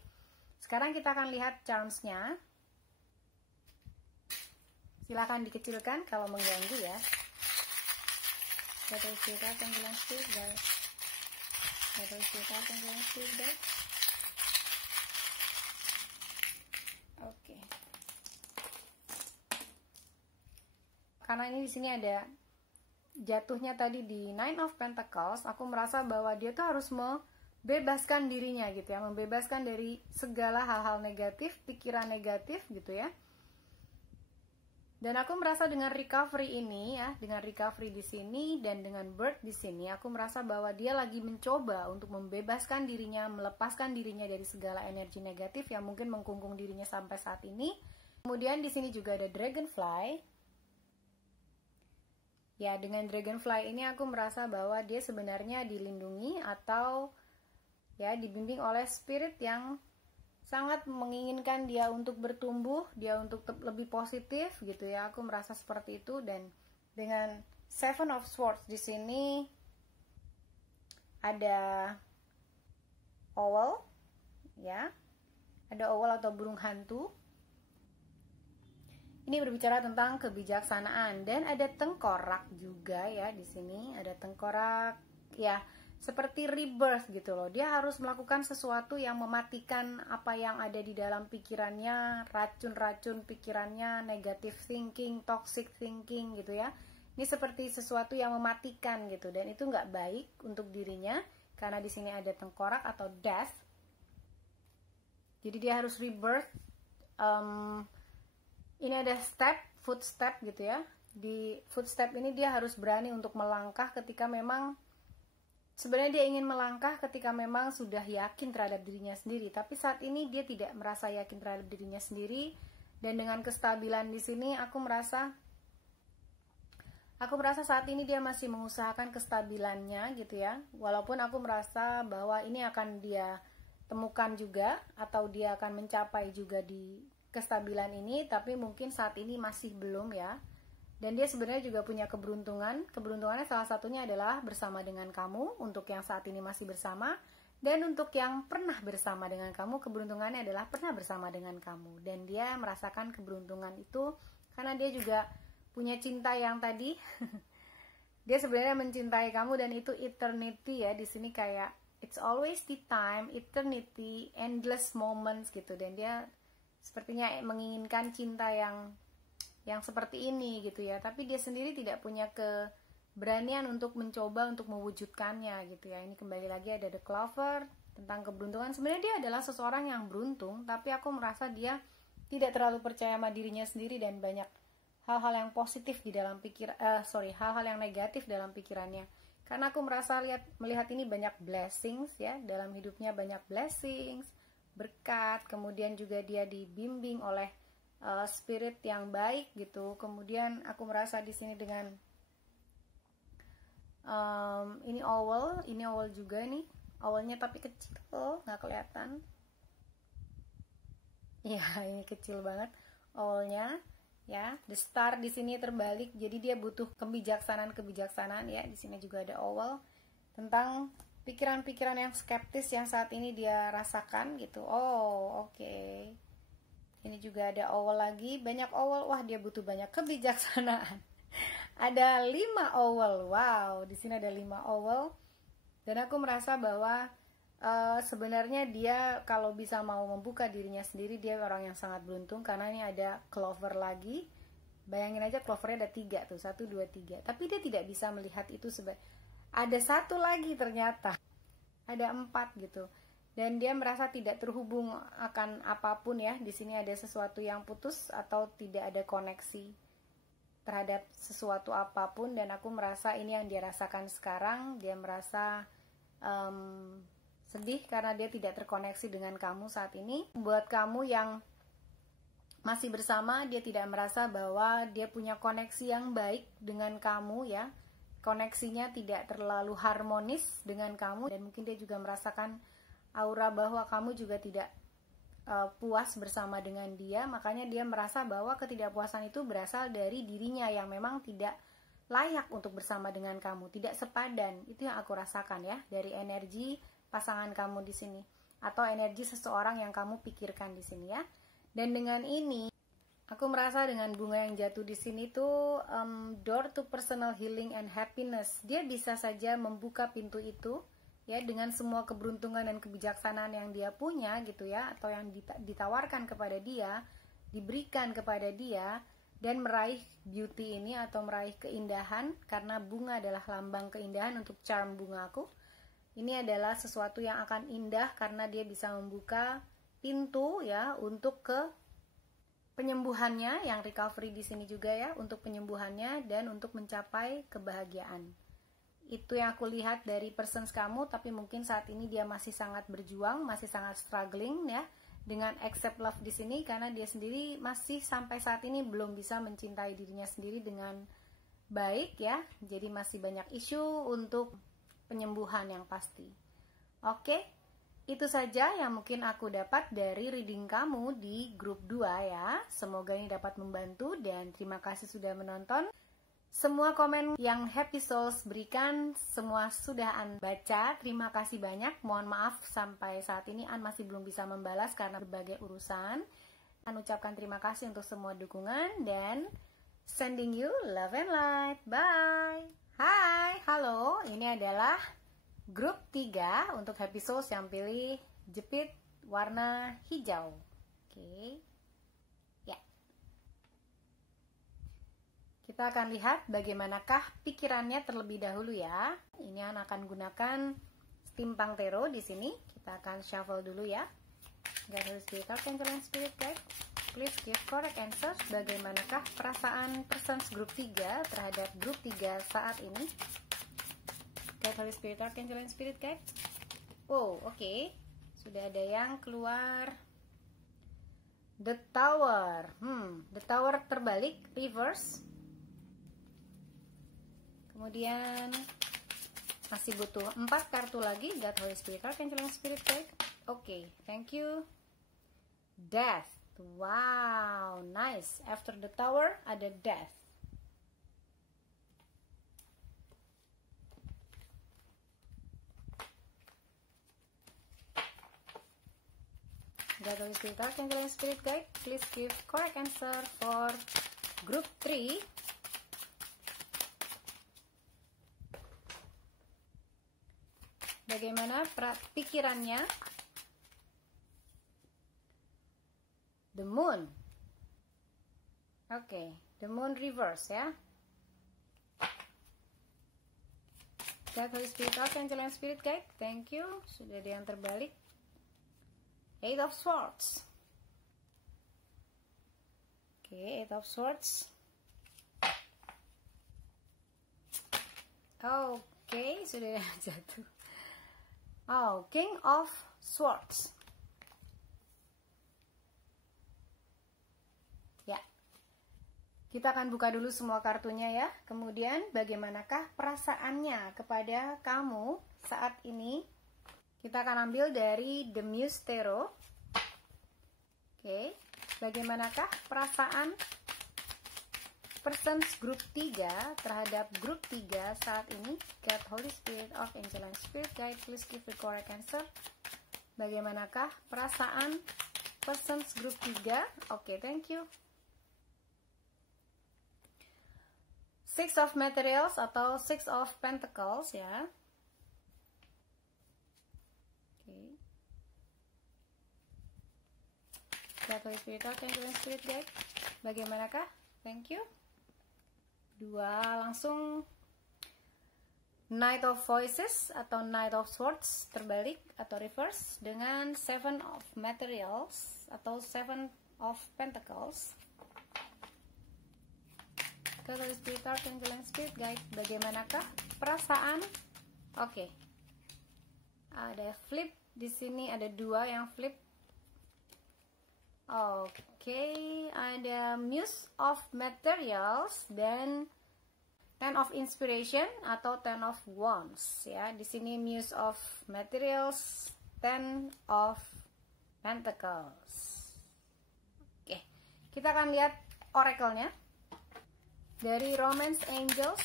Sekarang kita akan lihat charms-nya. Silakan dikecilkan kalau mengganggu ya. Oke. Karena ini di sini ada jatuhnya tadi di Nine of Pentacles, aku merasa bahwa dia tuh harus membebaskan dirinya gitu ya, membebaskan dari segala hal-hal negatif, pikiran negatif gitu ya. Dan aku merasa dengan recovery ini ya, dengan recovery di sini dan dengan birth di sini, aku merasa bahwa dia lagi mencoba untuk membebaskan dirinya, melepaskan dirinya dari segala energi negatif yang mungkin mengkungkung dirinya sampai saat ini. Kemudian di sini juga ada dragonfly. Ya, dengan dragonfly ini aku merasa bahwa dia sebenarnya dilindungi atau ya dibimbing oleh spirit yang sangat menginginkan dia untuk bertumbuh, dia untuk lebih positif gitu ya. Aku merasa seperti itu. Dan dengan Seven of Swords di sini ada owl ya. Ada owl atau burung hantu. Ini berbicara tentang kebijaksanaan, dan ada tengkorak juga ya di sini. Ada tengkorak ya, seperti rebirth gitu loh. Dia harus melakukan sesuatu yang mematikan apa yang ada di dalam pikirannya, racun-racun pikirannya, negative thinking, toxic thinking gitu ya. Ini seperti sesuatu yang mematikan gitu, dan itu nggak baik untuk dirinya karena di sini ada tengkorak atau death. Jadi dia harus rebirth. Ini ada footstep gitu ya. Di footstep ini dia harus berani untuk melangkah ketika memang sebenarnya dia ingin melangkah ketika memang sudah yakin terhadap dirinya sendiri. Tapi saat ini dia tidak merasa yakin terhadap dirinya sendiri. Dan dengan kestabilan di sini aku merasa saat ini dia masih mengusahakan kestabilannya gitu ya. Walaupun aku merasa bahwa ini akan dia temukan juga, atau dia akan mencapai juga di kestabilan ini, tapi mungkin saat ini masih belum ya. Dan dia sebenarnya juga punya keberuntungan. Keberuntungannya salah satunya adalah bersama dengan kamu, untuk yang saat ini masih bersama. Dan untuk yang pernah bersama dengan kamu, keberuntungannya adalah pernah bersama dengan kamu. Dan dia merasakan keberuntungan itu karena dia juga punya cinta yang tadi. Dia sebenarnya mencintai kamu, dan itu eternity ya. Di sini kayak it's always the time, eternity, endless moments gitu. Dan dia sepertinya menginginkan cinta yang seperti ini gitu ya, tapi dia sendiri tidak punya keberanian untuk mencoba untuk mewujudkannya gitu ya. Ini kembali lagi ada the clover tentang keberuntungan. Sebenarnya dia adalah seseorang yang beruntung, tapi aku merasa dia tidak terlalu percaya sama dirinya sendiri, dan banyak hal-hal yang positif di dalam hal-hal yang negatif dalam pikirannya. Karena aku merasa melihat ini banyak blessings ya, dalam hidupnya banyak blessings, berkat, kemudian juga dia dibimbing oleh spirit yang baik gitu. Kemudian aku merasa di sini dengan Ini owl juga nih, owlnya tapi kecil, nggak kelihatan. Ya, ini kecil banget owlnya. Ya, the star di sini terbalik, jadi dia butuh kebijaksanaan ya. Di sini juga ada owl tentang pikiran-pikiran yang skeptis yang saat ini dia rasakan gitu. Oh, oke. Ini juga ada owl lagi, banyak owl. Wah, dia butuh banyak kebijaksanaan. Ada 5 owl. Wow, di sini ada 5 owl. Dan aku merasa bahwa sebenarnya dia kalau bisa mau membuka dirinya sendiri, dia orang yang sangat beruntung karena ini ada clover lagi. Bayangin aja clovernya ada 3 tuh, 1, 2, 3. Tapi dia tidak bisa melihat itu sebagai ada 1 lagi, ternyata ada 4 gitu. Dan dia merasa tidak terhubung akan apapun ya. Di sini ada sesuatu yang putus atau tidak ada koneksi terhadap sesuatu apapun. Dan aku merasa ini yang dia rasakan sekarang. Dia merasa sedih karena dia tidak terkoneksi dengan kamu saat ini. Buat kamu yang masih bersama, dia tidak merasa bahwa dia punya koneksi yang baik dengan kamu ya. Koneksinya tidak terlalu harmonis dengan kamu, dan mungkin dia juga merasakan aura bahwa kamu juga tidak puas bersama dengan dia. Makanya dia merasa bahwa ketidakpuasan itu berasal dari dirinya yang memang tidak layak untuk bersama dengan kamu, tidak sepadan. Itu yang aku rasakan ya, dari energi pasangan kamu di sini, atau energi seseorang yang kamu pikirkan di sini ya. Dan dengan ini, aku merasa dengan bunga yang jatuh di sini tuh door to personal healing and happiness. Dia bisa saja membuka pintu itu ya, dengan semua keberuntungan dan kebijaksanaan yang dia punya gitu ya, atau yang ditawarkan kepada dia, diberikan kepada dia, dan meraih beauty ini atau meraih keindahan, karena bunga adalah lambang keindahan untuk charm bunga aku. Ini adalah sesuatu yang akan indah karena dia bisa membuka pintu ya untuk ke penyembuhannya, yang recovery di sini juga ya, untuk penyembuhannya dan untuk mencapai kebahagiaan. Itu yang aku lihat dari persons kamu, tapi mungkin saat ini dia masih sangat berjuang, masih sangat struggling ya dengan accept love di sini, karena dia sendiri masih sampai saat ini belum bisa mencintai dirinya sendiri dengan baik ya. Jadi masih banyak isu untuk penyembuhan yang pasti. Oke, itu saja yang mungkin aku dapat dari reading kamu di grup 2 ya. Semoga ini dapat membantu dan terima kasih sudah menonton. Semua komen yang Happy Souls berikan semua sudah An baca. Terima kasih banyak. Mohon maaf sampai saat ini An masih belum bisa membalas karena berbagai urusan. An ucapkan terima kasih untuk semua dukungan dan sending you love and light. Bye. Hai, halo, ini adalah grup 3 untuk Happy Souls yang pilih jepit warna hijau. Oke. Ya. Kita akan lihat bagaimanakah pikirannya terlebih dahulu ya. Ini An akan gunakan Stimpang Tarot di sini. Kita akan shuffle dulu ya. God, Holy Spirit, Archangel and Spirit Guide, please give correct answers. Bagaimanakah perasaan persons grup 3 terhadap grup 3 saat ini? God, Holy Spirit, Archangel and Spirit Guide. Oh, oke. Sudah ada yang keluar. The Tower. The Tower terbalik, reverse. Kemudian masih butuh 4 kartu lagi. God, Holy Spirit, Archangel and Spirit Guide. Oke, thank you. Death. Wow, nice. After the Tower ada Death. God, Holy Spirit, Archangel and Spirit Guide, please give correct answer for group 3. Bagaimana pikirannya? The Moon. Oke, The Moon reverse ya. God, Holy Spirit, Archangel and Spirit Guide, thank you. Sudah ada yang terbalik. Eight of Swords. Oke, Eight of Swords. Oke, sudah jatuh. Oh, King of Swords. Ya. Kita akan buka dulu semua kartunya ya. Kemudian bagaimanakah perasaannya kepada kamu saat ini? Kita akan ambil dari The Muse Tarot. Oke, bagaimanakah perasaan persons group 3 terhadap grup 3 saat ini? God, Holy Spirit, Archangel and Spirit Guide, please give the correct answer. Bagaimanakah perasaan persons group 3? Oke, thank you. Six of Materials atau Six of Pentacles ya. Oke. Holy Spirit, Archangel and Spirit Guide. Bagaimanakah? Thank you. Dua langsung Knight of Voices atau Knight of Swords terbalik atau reverse dengan Seven of Materials atau Seven of Pentacles. Holy Spirit, Archangel and Spirit Guide. Bagaimanakah perasaan? Oke. Ada flip di sini, ada dua yang flip. Oke, ada Muse of Materials dan Ten of Inspiration atau Ten of Wands ya. Di sini Muse of Materials, Ten of Pentacles. Oke, kita akan lihat oracle-nya. Dari Romance Angels,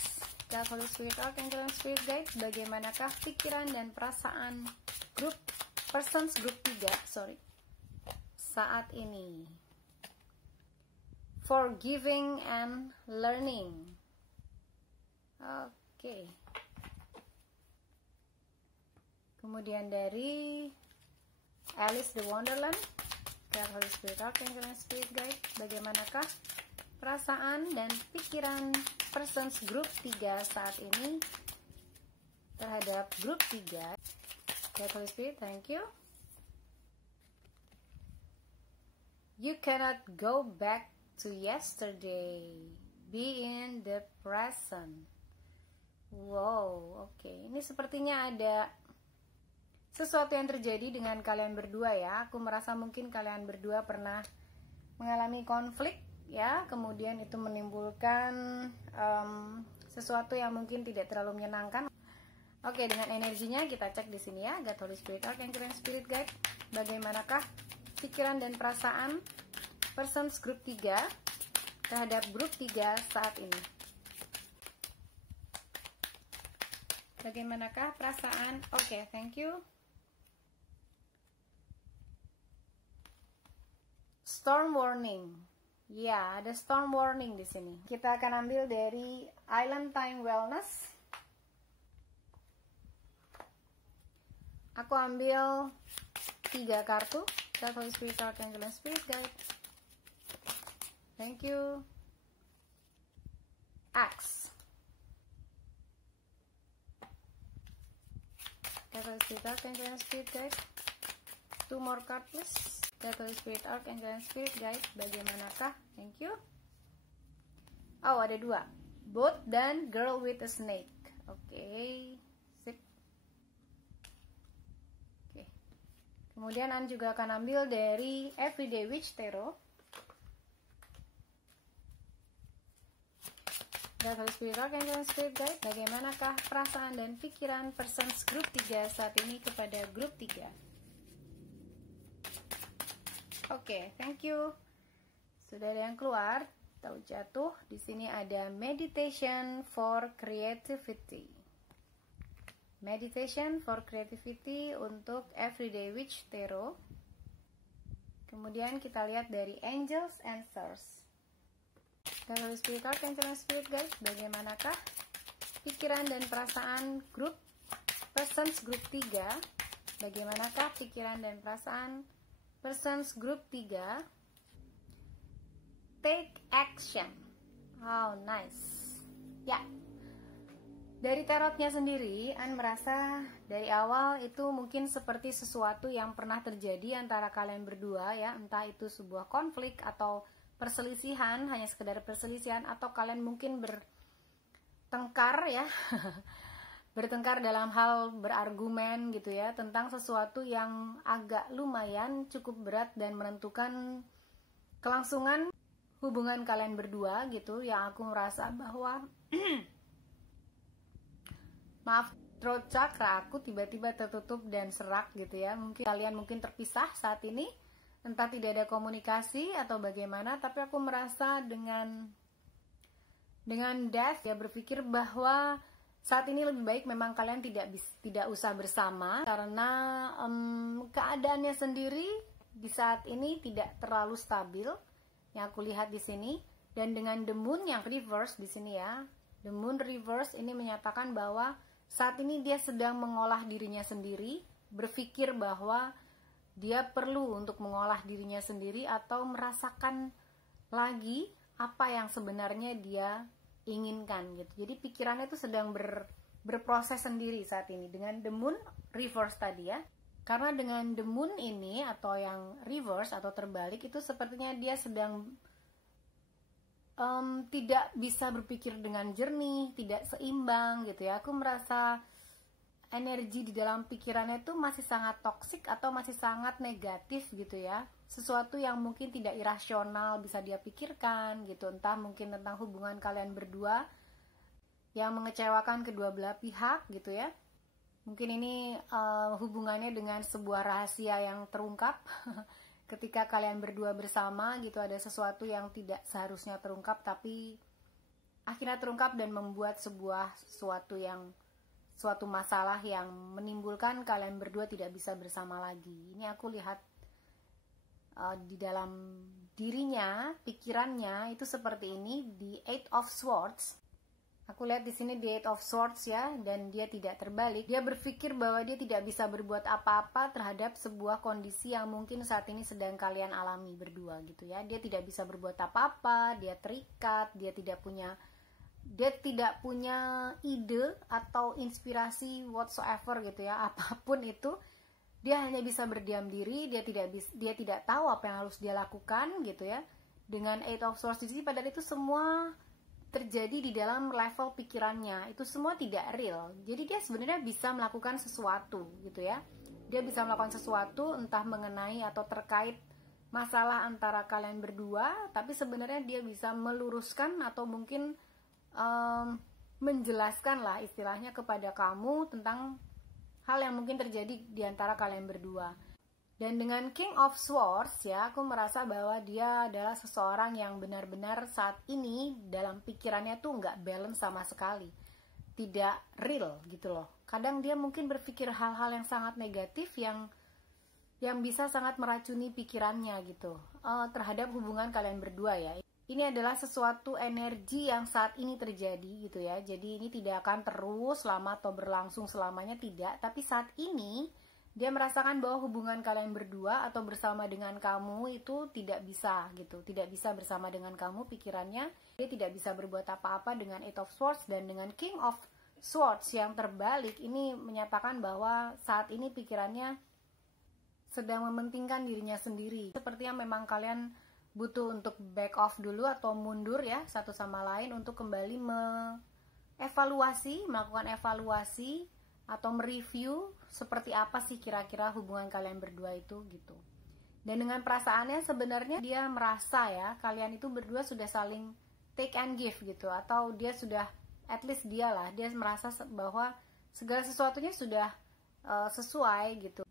God, Holy Spirit, Archangel and Spirit Guide, bagaimanakah pikiran dan perasaan persons group 3 saat ini? Forgiving and learning. Oke. Kemudian dari Alice the Wonderland, God, Holy Spirit, Archangel and Spirit Guide, bagaimanakah perasaan dan pikiran persons group 3 saat ini terhadap grup 3. God, Holy Spirit, thank you. You cannot go back to yesterday. Be in the present. Wow, oke. Ini sepertinya ada sesuatu yang terjadi dengan kalian berdua ya. Aku merasa mungkin kalian berdua pernah mengalami konflik ya, kemudian itu menimbulkan sesuatu yang mungkin tidak terlalu menyenangkan. Oke, dengan energinya kita cek di sini ya. God, Holy Spirit, Archangel and Spirit Guide, bagaimanakah pikiran dan perasaan persons group 3 terhadap grup 3 saat ini? Bagaimanakah perasaan? Oke, thank you. Storm warning. Ya, ada storm warning di sini. Kita akan ambil dari Island Time Wellness. Aku ambil 3 kartu. God, Holy Spirit, Archangel and Spirit Guide. Thank you. Axe. God, Holy Spirit, Archangel and Spirit Guide. 2 more cards please. God, Holy Spirit, Archangel and Spirit Guide, bagaimanakah? Thank you. Oh, ada 2. Boat dan Girl with a Snake. Oke, sip. Oke. Kemudian An juga akan ambil dari Everyday Witch Tarot. God, Holy Spirit, Archangel and Spirit Guide, bagaimanakah perasaan dan pikiran persons group 3 saat ini kepada grup 3? Oke, thank you. Sudah ada yang keluar. Tahu jatuh. Di sini ada Meditation for Creativity. Meditation for Creativity untuk Everyday Witch Tarot. Kemudian kita lihat dari Angels Answers. God, Holy Spirit, Archangel and Spirit Guide, bagaimanakah pikiran dan perasaan persons group 3? Bagaimanakah pikiran dan perasaan persons group 3? Take action. Oh, nice. Ya. Dari tarotnya sendiri, An merasa dari awal itu mungkin seperti sesuatu yang pernah terjadi antara kalian berdua ya, entah itu sebuah konflik atau perselisihan, hanya sekedar perselisihan, atau kalian mungkin bertengkar ya. Bertengkar dalam hal berargumen gitu ya, tentang sesuatu yang agak lumayan cukup berat dan menentukan kelangsungan hubungan kalian berdua gitu, yang aku merasa bahwa maaf, throat chakra aku tiba-tiba tertutup dan serak gitu ya. Mungkin kalian terpisah saat ini, entah tidak ada komunikasi atau bagaimana, tapi aku merasa dengan death ya, berpikir bahwa saat ini lebih baik memang kalian tidak usah bersama, karena keadaannya sendiri di saat ini tidak terlalu stabil yang aku lihat di sini. Dan dengan the moon yang reverse di sini ya, the moon reverse ini menyatakan bahwa saat ini dia sedang mengolah dirinya sendiri, berpikir bahwa dia perlu untuk mengolah dirinya sendiri atau merasakan lagi apa yang sebenarnya dia inginkan gitu. Jadi pikirannya itu sedang berproses sendiri saat ini dengan the moon reverse tadi ya. Karena dengan the moon ini atau yang reverse atau terbalik itu sepertinya dia sedang tidak bisa berpikir dengan jernih, tidak seimbang gitu ya. Aku merasa energi di dalam pikirannya itu masih sangat toksik atau masih sangat negatif gitu ya. Sesuatu yang mungkin tidak irasional bisa dia pikirkan gitu. Entah mungkin tentang hubungan kalian berdua yang mengecewakan kedua belah pihak gitu ya. Mungkin ini hubungannya dengan sebuah rahasia yang terungkap. Ketika kalian berdua bersama gitu, ada sesuatu yang tidak seharusnya terungkap tapi akhirnya terungkap dan membuat suatu masalah yang menimbulkan kalian berdua tidak bisa bersama lagi. Ini aku lihat di dalam dirinya, pikirannya itu seperti ini, di Eight of Swords. Aku lihat di sini di Eight of Swords ya, dan dia tidak terbalik. Dia berpikir bahwa dia tidak bisa berbuat apa-apa terhadap sebuah kondisi yang mungkin saat ini sedang kalian alami berdua gitu ya. Dia tidak bisa berbuat apa-apa, dia terikat, dia tidak punya ide atau inspirasi whatsoever gitu ya, apapun itu. Dia hanya bisa berdiam diri, dia tidak tahu apa yang harus dia lakukan gitu ya. Dengan Eight of Swords di sini, padahal itu semua terjadi di dalam level pikirannya, itu semua tidak real. Jadi dia sebenarnya bisa melakukan sesuatu gitu ya. Dia bisa melakukan sesuatu entah mengenai atau terkait masalah antara kalian berdua, tapi sebenarnya dia bisa meluruskan atau mungkin menjelaskan lah istilahnya kepada kamu tentang hal yang mungkin terjadi di antara kalian berdua. Dan dengan King of Swords ya, aku merasa bahwa dia adalah seseorang yang benar-benar saat ini dalam pikirannya tuh nggak balance sama sekali, tidak real gitu loh. Kadang dia mungkin berpikir hal-hal yang sangat negatif yang bisa sangat meracuni pikirannya gitu terhadap hubungan kalian berdua ya. Ini adalah sesuatu energi yang saat ini terjadi gitu ya. Jadi ini tidak akan terus lama atau berlangsung selamanya, tidak. Tapi saat ini dia merasakan bahwa hubungan kalian berdua atau bersama dengan kamu itu tidak bisa gitu. Tidak bisa bersama dengan kamu pikirannya. Dia tidak bisa berbuat apa-apa dengan Eight of Swords. Dan dengan King of Swords yang terbalik ini menyatakan bahwa saat ini pikirannya sedang mementingkan dirinya sendiri. Sepertinya memang kalian butuh untuk back off dulu atau mundur ya satu sama lain untuk kembali melakukan evaluasi atau mereview seperti apa sih kira-kira hubungan kalian berdua itu gitu. Dan dengan perasaannya sebenarnya dia merasa ya kalian itu berdua sudah saling take and give gitu, atau dia sudah, at least dia merasa bahwa segala sesuatunya sudah sesuai gitu.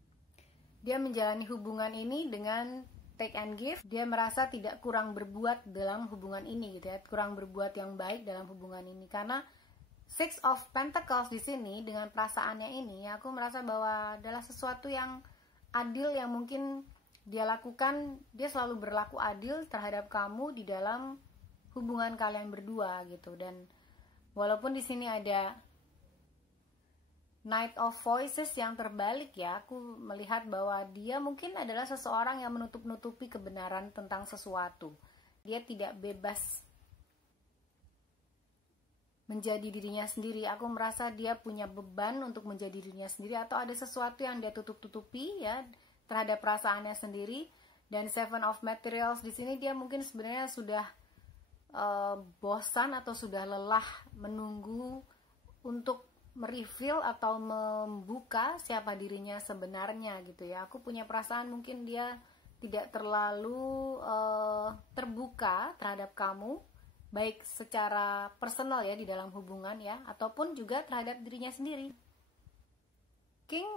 Dia menjalani hubungan ini dengan take and give. Dia merasa tidak kurang berbuat dalam hubungan ini gitu ya, kurang berbuat yang baik dalam hubungan ini. Karena Six of Pentacles di sini dengan perasaannya ini, aku merasa bahwa adalah sesuatu yang adil yang mungkin dia lakukan. Dia selalu berlaku adil terhadap kamu di dalam hubungan kalian berdua gitu. Dan walaupun di sini ada Knight of Voices yang terbalik ya, aku melihat bahwa dia mungkin adalah seseorang yang menutup-nutupi kebenaran tentang sesuatu. Dia tidak bebas menjadi dirinya sendiri. Aku merasa dia punya beban untuk menjadi dirinya sendiri, atau ada sesuatu yang dia tutup-tutupi ya terhadap perasaannya sendiri. Dan Seven of Materials di sini dia mungkin sebenarnya sudah bosan atau sudah lelah menunggu untuk mereveal atau membuka siapa dirinya sebenarnya gitu ya. Aku punya perasaan mungkin dia tidak terlalu terbuka terhadap kamu, baik secara personal ya di dalam hubungan ya, ataupun juga terhadap dirinya sendiri. King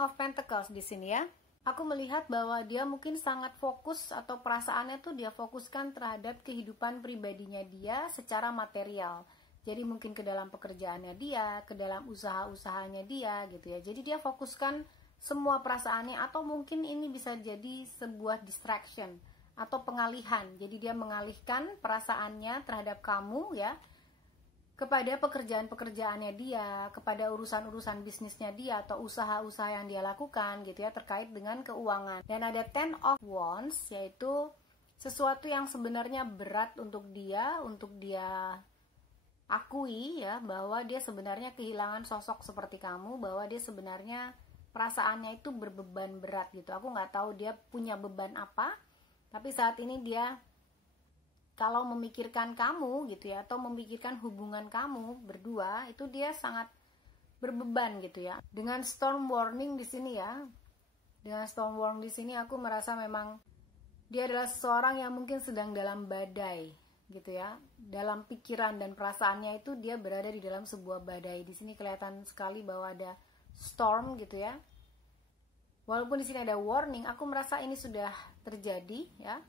of Pentacles di sini ya. Aku melihat bahwa dia mungkin sangat fokus atau perasaannya tuh dia fokuskan terhadap kehidupan pribadinya dia secara material. Jadi mungkin ke dalam pekerjaannya dia, ke dalam usaha-usahanya dia gitu ya. Jadi dia fokuskan semua perasaannya, atau mungkin ini bisa jadi sebuah distraction atau pengalihan. Jadi dia mengalihkan perasaannya terhadap kamu ya, kepada pekerjaan-pekerjaannya dia, kepada urusan-urusan bisnisnya dia, atau usaha-usaha yang dia lakukan gitu ya, terkait dengan keuangan. Dan ada Ten of Wands, yaitu sesuatu yang sebenarnya berat untuk dia akui ya, bahwa dia sebenarnya kehilangan sosok seperti kamu, bahwa dia sebenarnya perasaannya itu berbeban berat gitu. Aku nggak tahu dia punya beban apa, tapi saat ini dia kalau memikirkan kamu gitu ya, atau memikirkan hubungan kamu berdua, itu dia sangat berbeban gitu ya. Dengan storm warning di sini ya, dengan storm warning di sini aku merasa memang dia adalah seseorang yang mungkin sedang dalam badai gitu ya. Dalam pikiran dan perasaannya itu dia berada di dalam sebuah badai. Di sini kelihatan sekali bahwa ada storm gitu ya. Walaupun di sini ada warning, aku merasa ini sudah terjadi ya.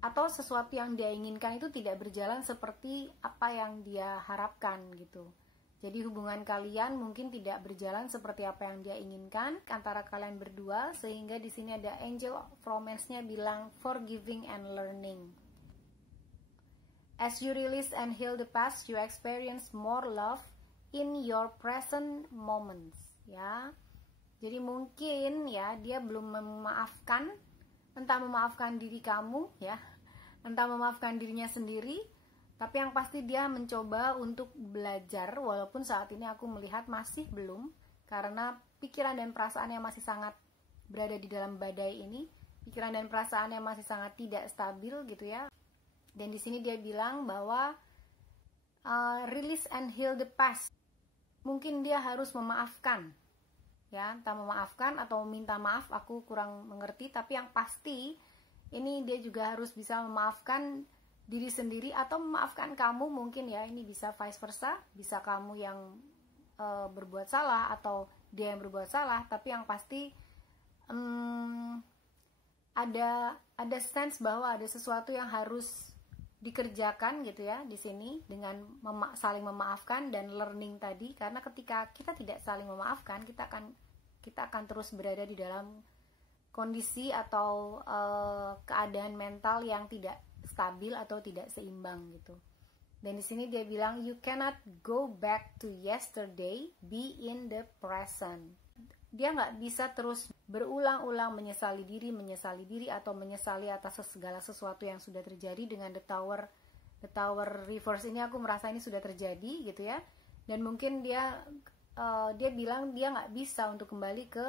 Atau sesuatu yang dia inginkan itu tidak berjalan seperti apa yang dia harapkan gitu. Jadi hubungan kalian mungkin tidak berjalan seperti apa yang dia inginkan antara kalian berdua, sehingga di sini ada Angel of Romance-nya bilang forgiving and learning. As you release and heal the past, you experience more love in your present moments ya. Jadi mungkin ya dia belum memaafkan, entah memaafkan diri kamu ya, entah memaafkan dirinya sendiri, tapi yang pasti dia mencoba untuk belajar, walaupun saat ini aku melihat masih belum, karena pikiran dan perasaannya masih sangat berada di dalam badai ini, pikiran dan perasaannya masih sangat tidak stabil gitu ya. Dan di sini dia bilang bahwa release and heal the past. Mungkin dia harus memaafkan ya, entah memaafkan atau meminta maaf, aku kurang mengerti, tapi yang pasti ini dia juga harus bisa memaafkan diri sendiri atau memaafkan kamu mungkin ya. Ini bisa vice versa, bisa kamu yang berbuat salah atau dia yang berbuat salah, tapi yang pasti ada sense bahwa ada sesuatu yang harus dikerjakan gitu ya di sini dengan saling memaafkan dan learning tadi. Karena ketika kita tidak saling memaafkan, kita akan terus berada di dalam kondisi atau keadaan mental yang tidak stabil atau tidak seimbang gitu. Dan di sini dia bilang you cannot go back to yesterday, be in the present. Dia nggak bisa terus berulang-ulang menyesali diri atau menyesali atas segala sesuatu yang sudah terjadi. Dengan the tower reverse ini aku merasa ini sudah terjadi gitu ya. Dan mungkin dia bilang dia nggak bisa untuk kembali ke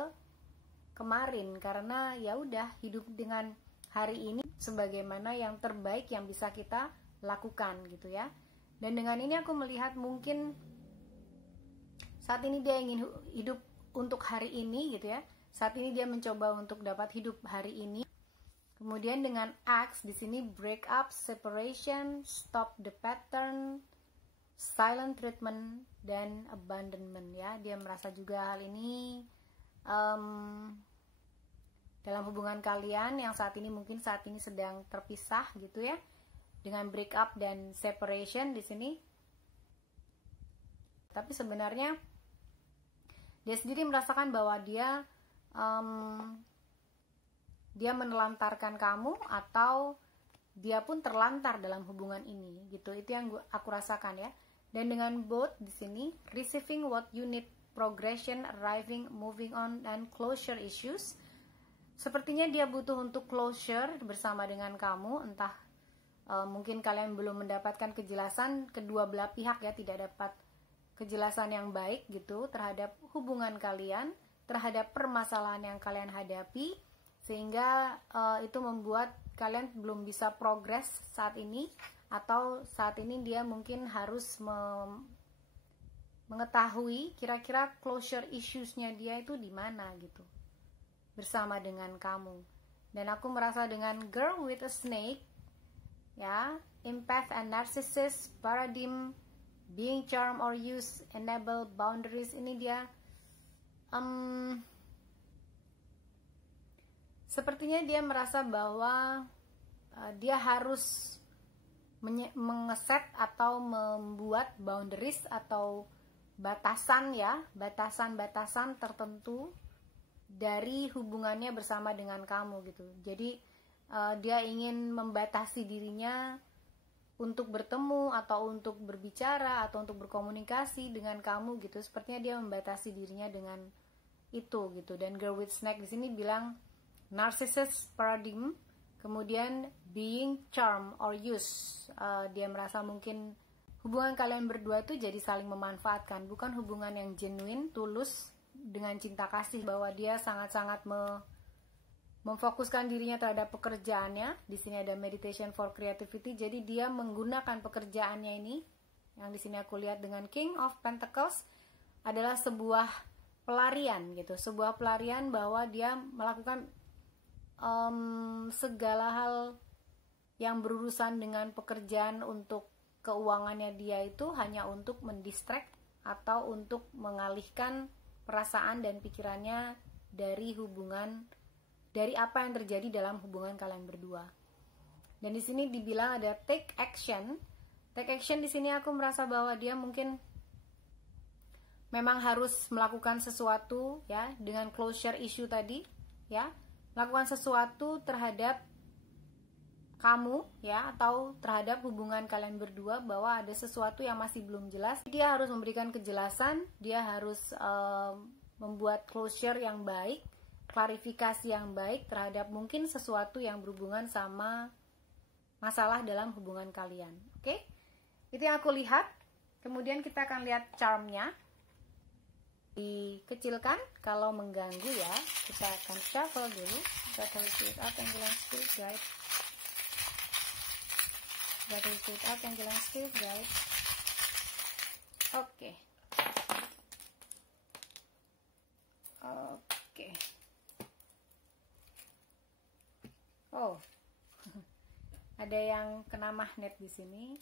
kemarin, karena ya udah hidup dengan hari ini sebagaimana yang terbaik yang bisa kita lakukan gitu ya. Dan dengan ini aku melihat mungkin saat ini dia ingin hidup untuk hari ini gitu ya. Saat ini dia mencoba untuk dapat hidup hari ini. Kemudian dengan X di sini break up, separation, stop the pattern, silent treatment, dan abandonment ya. Dia merasa juga hal ini dalam hubungan kalian yang saat ini sedang terpisah gitu ya. Dengan break up dan separation di sini. Tapi sebenarnya dia sendiri merasakan bahwa dia menelantarkan kamu, atau dia pun terlantar dalam hubungan ini gitu. Itu yang aku rasakan ya. Dan dengan both di sini receiving what you need, progression, arriving, moving on, dan closure issues. Sepertinya dia butuh untuk closure bersama dengan kamu. Entah mungkin kalian belum mendapatkan kejelasan, kedua belah pihak ya tidak dapat kejelasan yang baik gitu terhadap hubungan kalian, terhadap permasalahan yang kalian hadapi, sehingga itu membuat kalian belum bisa progres saat ini, atau saat ini dia mungkin harus mengetahui kira-kira closure issues-nya dia itu di mana gitu. bersama dengan kamu. Dan aku merasa dengan Girl with a Snake, ya, empath and narcissist paradigm, being charm or use, enable boundaries, ini dia sepertinya dia merasa bahwa dia harus mengeset atau membuat boundaries atau batasan, ya, batasan-batasan tertentu dari hubungannya bersama dengan kamu gitu. Jadi dia ingin membatasi dirinya untuk bertemu atau untuk berbicara atau untuk berkomunikasi dengan kamu gitu. Sepertinya dia membatasi dirinya dengan itu gitu. Dan Girl with Snake di sini bilang narcissist paradigm, kemudian being charm or use. Dia merasa mungkin hubungan kalian berdua itu jadi saling memanfaatkan, bukan hubungan yang genuine, tulus dengan cinta kasih, bahwa dia sangat-sangat memfokuskan dirinya terhadap pekerjaannya. Di sini ada meditation for creativity, jadi dia menggunakan pekerjaannya ini, yang di sini aku lihat dengan King of Pentacles, adalah sebuah pelarian gitu, sebuah pelarian bahwa dia melakukan segala hal yang berurusan dengan pekerjaan untuk keuangannya dia itu hanya untuk mendistract atau untuk mengalihkan perasaan dan pikirannya dari hubungan, dari apa yang terjadi dalam hubungan kalian berdua. Dan di sini dibilang ada take action. Take action di sini aku merasa bahwa dia mungkin memang harus melakukan sesuatu, ya, dengan closure issue tadi, ya, melakukan sesuatu terhadap kamu, ya, atau terhadap hubungan kalian berdua, bahwa ada sesuatu yang masih belum jelas. Dia harus memberikan kejelasan, dia harus membuat closure yang baik, klarifikasi yang baik terhadap mungkin sesuatu yang berhubungan sama masalah dalam hubungan kalian. Oke? Itu yang aku lihat. Kemudian kita akan lihat charmnya. Dikecilkan kalau mengganggu, ya. Kita akan shuffle dulu. Battle Spirit Archangel and Spirit Guide. Battle Spirit Archangel and Spirit Guide. Oke. Oke. Oh. Ada yang kena magnet di sini.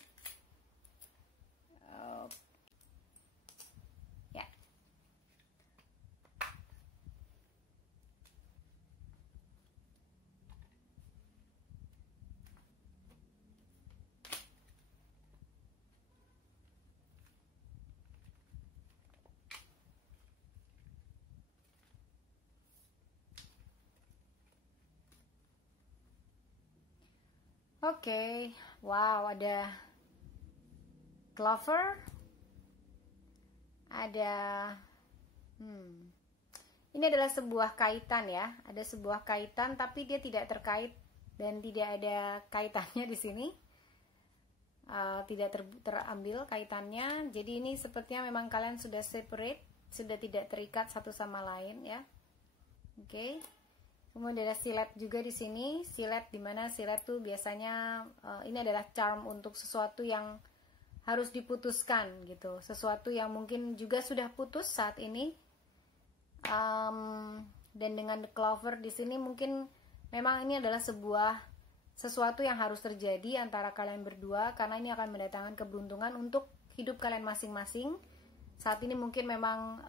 Ya. Oke, wow, ada clover, ada ini adalah sebuah kaitan, ya, ada sebuah kaitan tapi dia tidak terkait dan tidak ada kaitannya di sini, tidak terambil kaitannya. Jadi ini sepertinya memang kalian sudah separate, sudah tidak terikat satu sama lain, ya. Oke. Kemudian ada silet juga di sini, silet, dimana silet tuh biasanya ini adalah charm untuk sesuatu yang harus diputuskan gitu, sesuatu yang mungkin juga sudah putus saat ini. Dan dengan the clover di sini mungkin memang ini adalah sesuatu yang harus terjadi antara kalian berdua, karena ini akan mendatangkan keberuntungan untuk hidup kalian masing-masing. Saat ini mungkin memang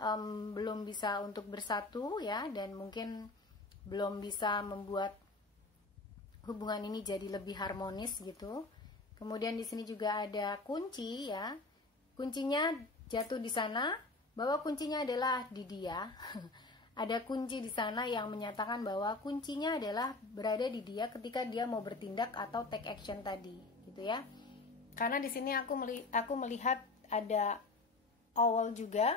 belum bisa untuk bersatu, ya, dan mungkin belum bisa membuat hubungan ini jadi lebih harmonis gitu. Kemudian di sini juga ada kunci, ya. Kuncinya jatuh di sana, bahwa kuncinya adalah di dia. Ada kunci di sana yang menyatakan bahwa kuncinya adalah berada di dia ketika dia mau bertindak atau take action tadi, gitu ya. Karena di sini aku melihat ada owl juga.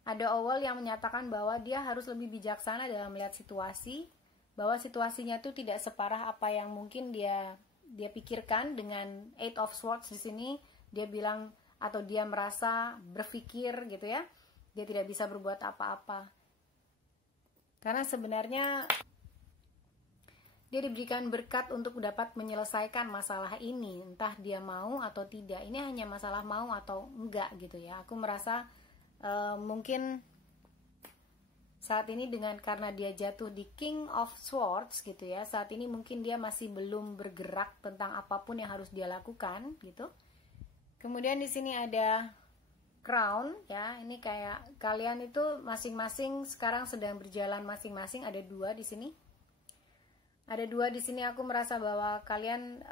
Ada owl yang menyatakan bahwa dia harus lebih bijaksana dalam melihat situasi, bahwa situasinya itu tidak separah apa yang mungkin dia pikirkan. Dengan Eight of Swords di sini dia bilang, atau dia merasa berpikir gitu ya, dia tidak bisa berbuat apa-apa. Karena sebenarnya dia diberikan berkat untuk dapat menyelesaikan masalah ini, entah dia mau atau tidak. Ini hanya masalah mau atau enggak gitu ya. Aku merasa mungkin saat ini karena dia jatuh di King of Swords gitu ya, saat ini mungkin dia masih belum bergerak tentang apapun yang harus dia lakukan gitu. Kemudian di sini ada Crown ya, ini kayak kalian itu masing-masing sekarang sedang berjalan masing-masing, ada dua di sini. Ada dua di sini, aku merasa bahwa kalian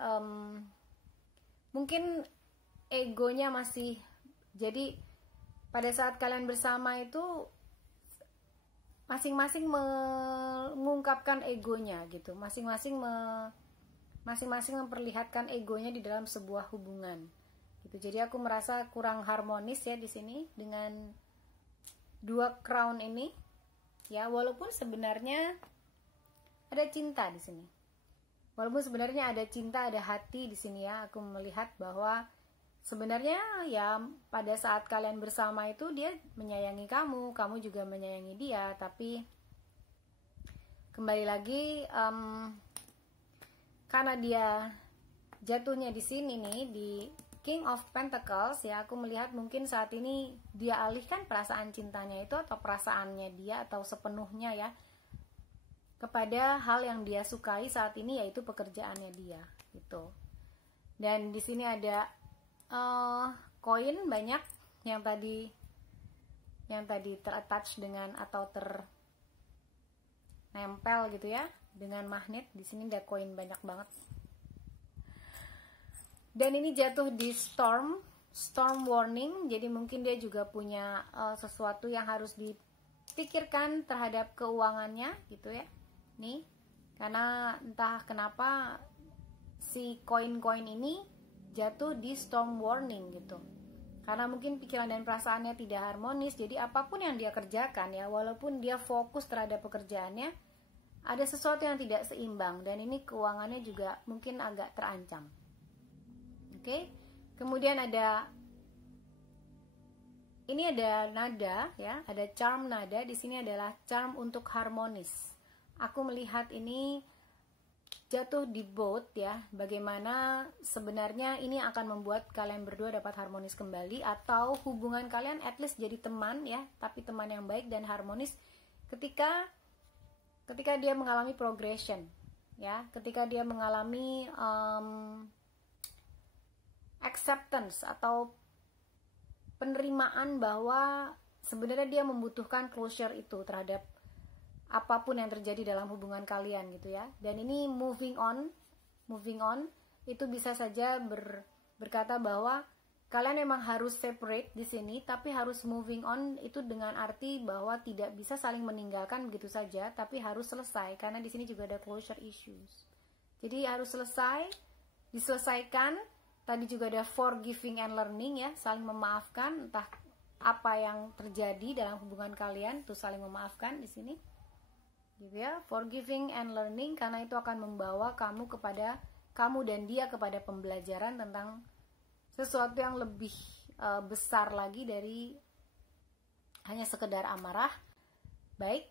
mungkin egonya masih, jadi pada saat kalian bersama itu masing-masing mengungkapkan egonya gitu, masing-masing memperlihatkan egonya di dalam sebuah hubungan gitu. Jadi aku merasa kurang harmonis ya di sini dengan dua crown ini ya, walaupun sebenarnya ada cinta di sini. Walaupun sebenarnya ada cinta, ada hati di sini ya, aku melihat bahwa sebenarnya ya pada saat kalian bersama itu dia menyayangi kamu, kamu juga menyayangi dia, tapi kembali lagi karena dia jatuhnya di sini nih di King of Pentacles ya, aku melihat mungkin saat ini dia alihkan perasaan cintanya itu atau perasaannya dia atau sepenuhnya ya kepada hal yang dia sukai saat ini, yaitu pekerjaannya dia gitu. Dan di sini ada koin banyak yang tadi terattach dengan atau ternempel gitu ya dengan magnet. Di sini ada koin banyak banget. Dan ini jatuh di storm warning, jadi mungkin dia juga punya sesuatu yang harus dipikirkan terhadap keuangannya gitu ya. Nih, karena entah kenapa si koin-koin ini jatuh di storm warning gitu. Karena mungkin pikiran dan perasaannya tidak harmonis, jadi apapun yang dia kerjakan ya, walaupun dia fokus terhadap pekerjaannya, ada sesuatu yang tidak seimbang, dan ini keuangannya juga mungkin agak terancam. Oke, kemudian ini ada nada ya, ada charm nada. Di sini adalah charm untuk harmonis. Aku melihat ini jatuh di both ya, bagaimana sebenarnya ini akan membuat kalian berdua dapat harmonis kembali, atau hubungan kalian at least jadi teman ya, tapi teman yang baik dan harmonis ketika dia mengalami progression ya, ketika dia mengalami acceptance atau penerimaan bahwa sebenarnya dia membutuhkan closure itu terhadap apapun yang terjadi dalam hubungan kalian gitu ya. Dan ini moving on itu bisa saja berkata bahwa kalian memang harus separate di sini, tapi harus moving on itu dengan arti bahwa tidak bisa saling meninggalkan begitu saja, tapi harus selesai, karena di sini juga ada closure issues. Jadi harus diselesaikan. Tadi juga ada forgiving and learning ya, saling memaafkan, entah apa yang terjadi dalam hubungan kalian, tuh saling memaafkan di sini. Gitu ya, forgiving and learning, karena itu akan membawa kamu dan dia kepada pembelajaran tentang sesuatu yang lebih besar lagi dari hanya sekedar amarah. Baik,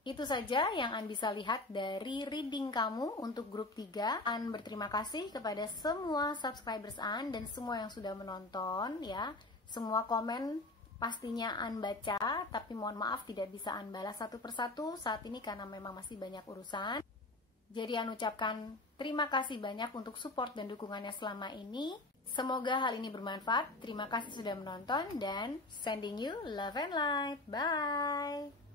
itu saja yang An bisa lihat dari reading kamu untuk grup 3. An berterima kasih kepada semua subscribers An dan semua yang sudah menonton ya. Semua komen pastinya An baca, tapi mohon maaf tidak bisa An balas satu persatu saat ini karena memang masih banyak urusan. Jadi An ucapkan terima kasih banyak untuk support dan dukungannya selama ini. Semoga hal ini bermanfaat. Terima kasih sudah menonton dan sending you love and light. Bye.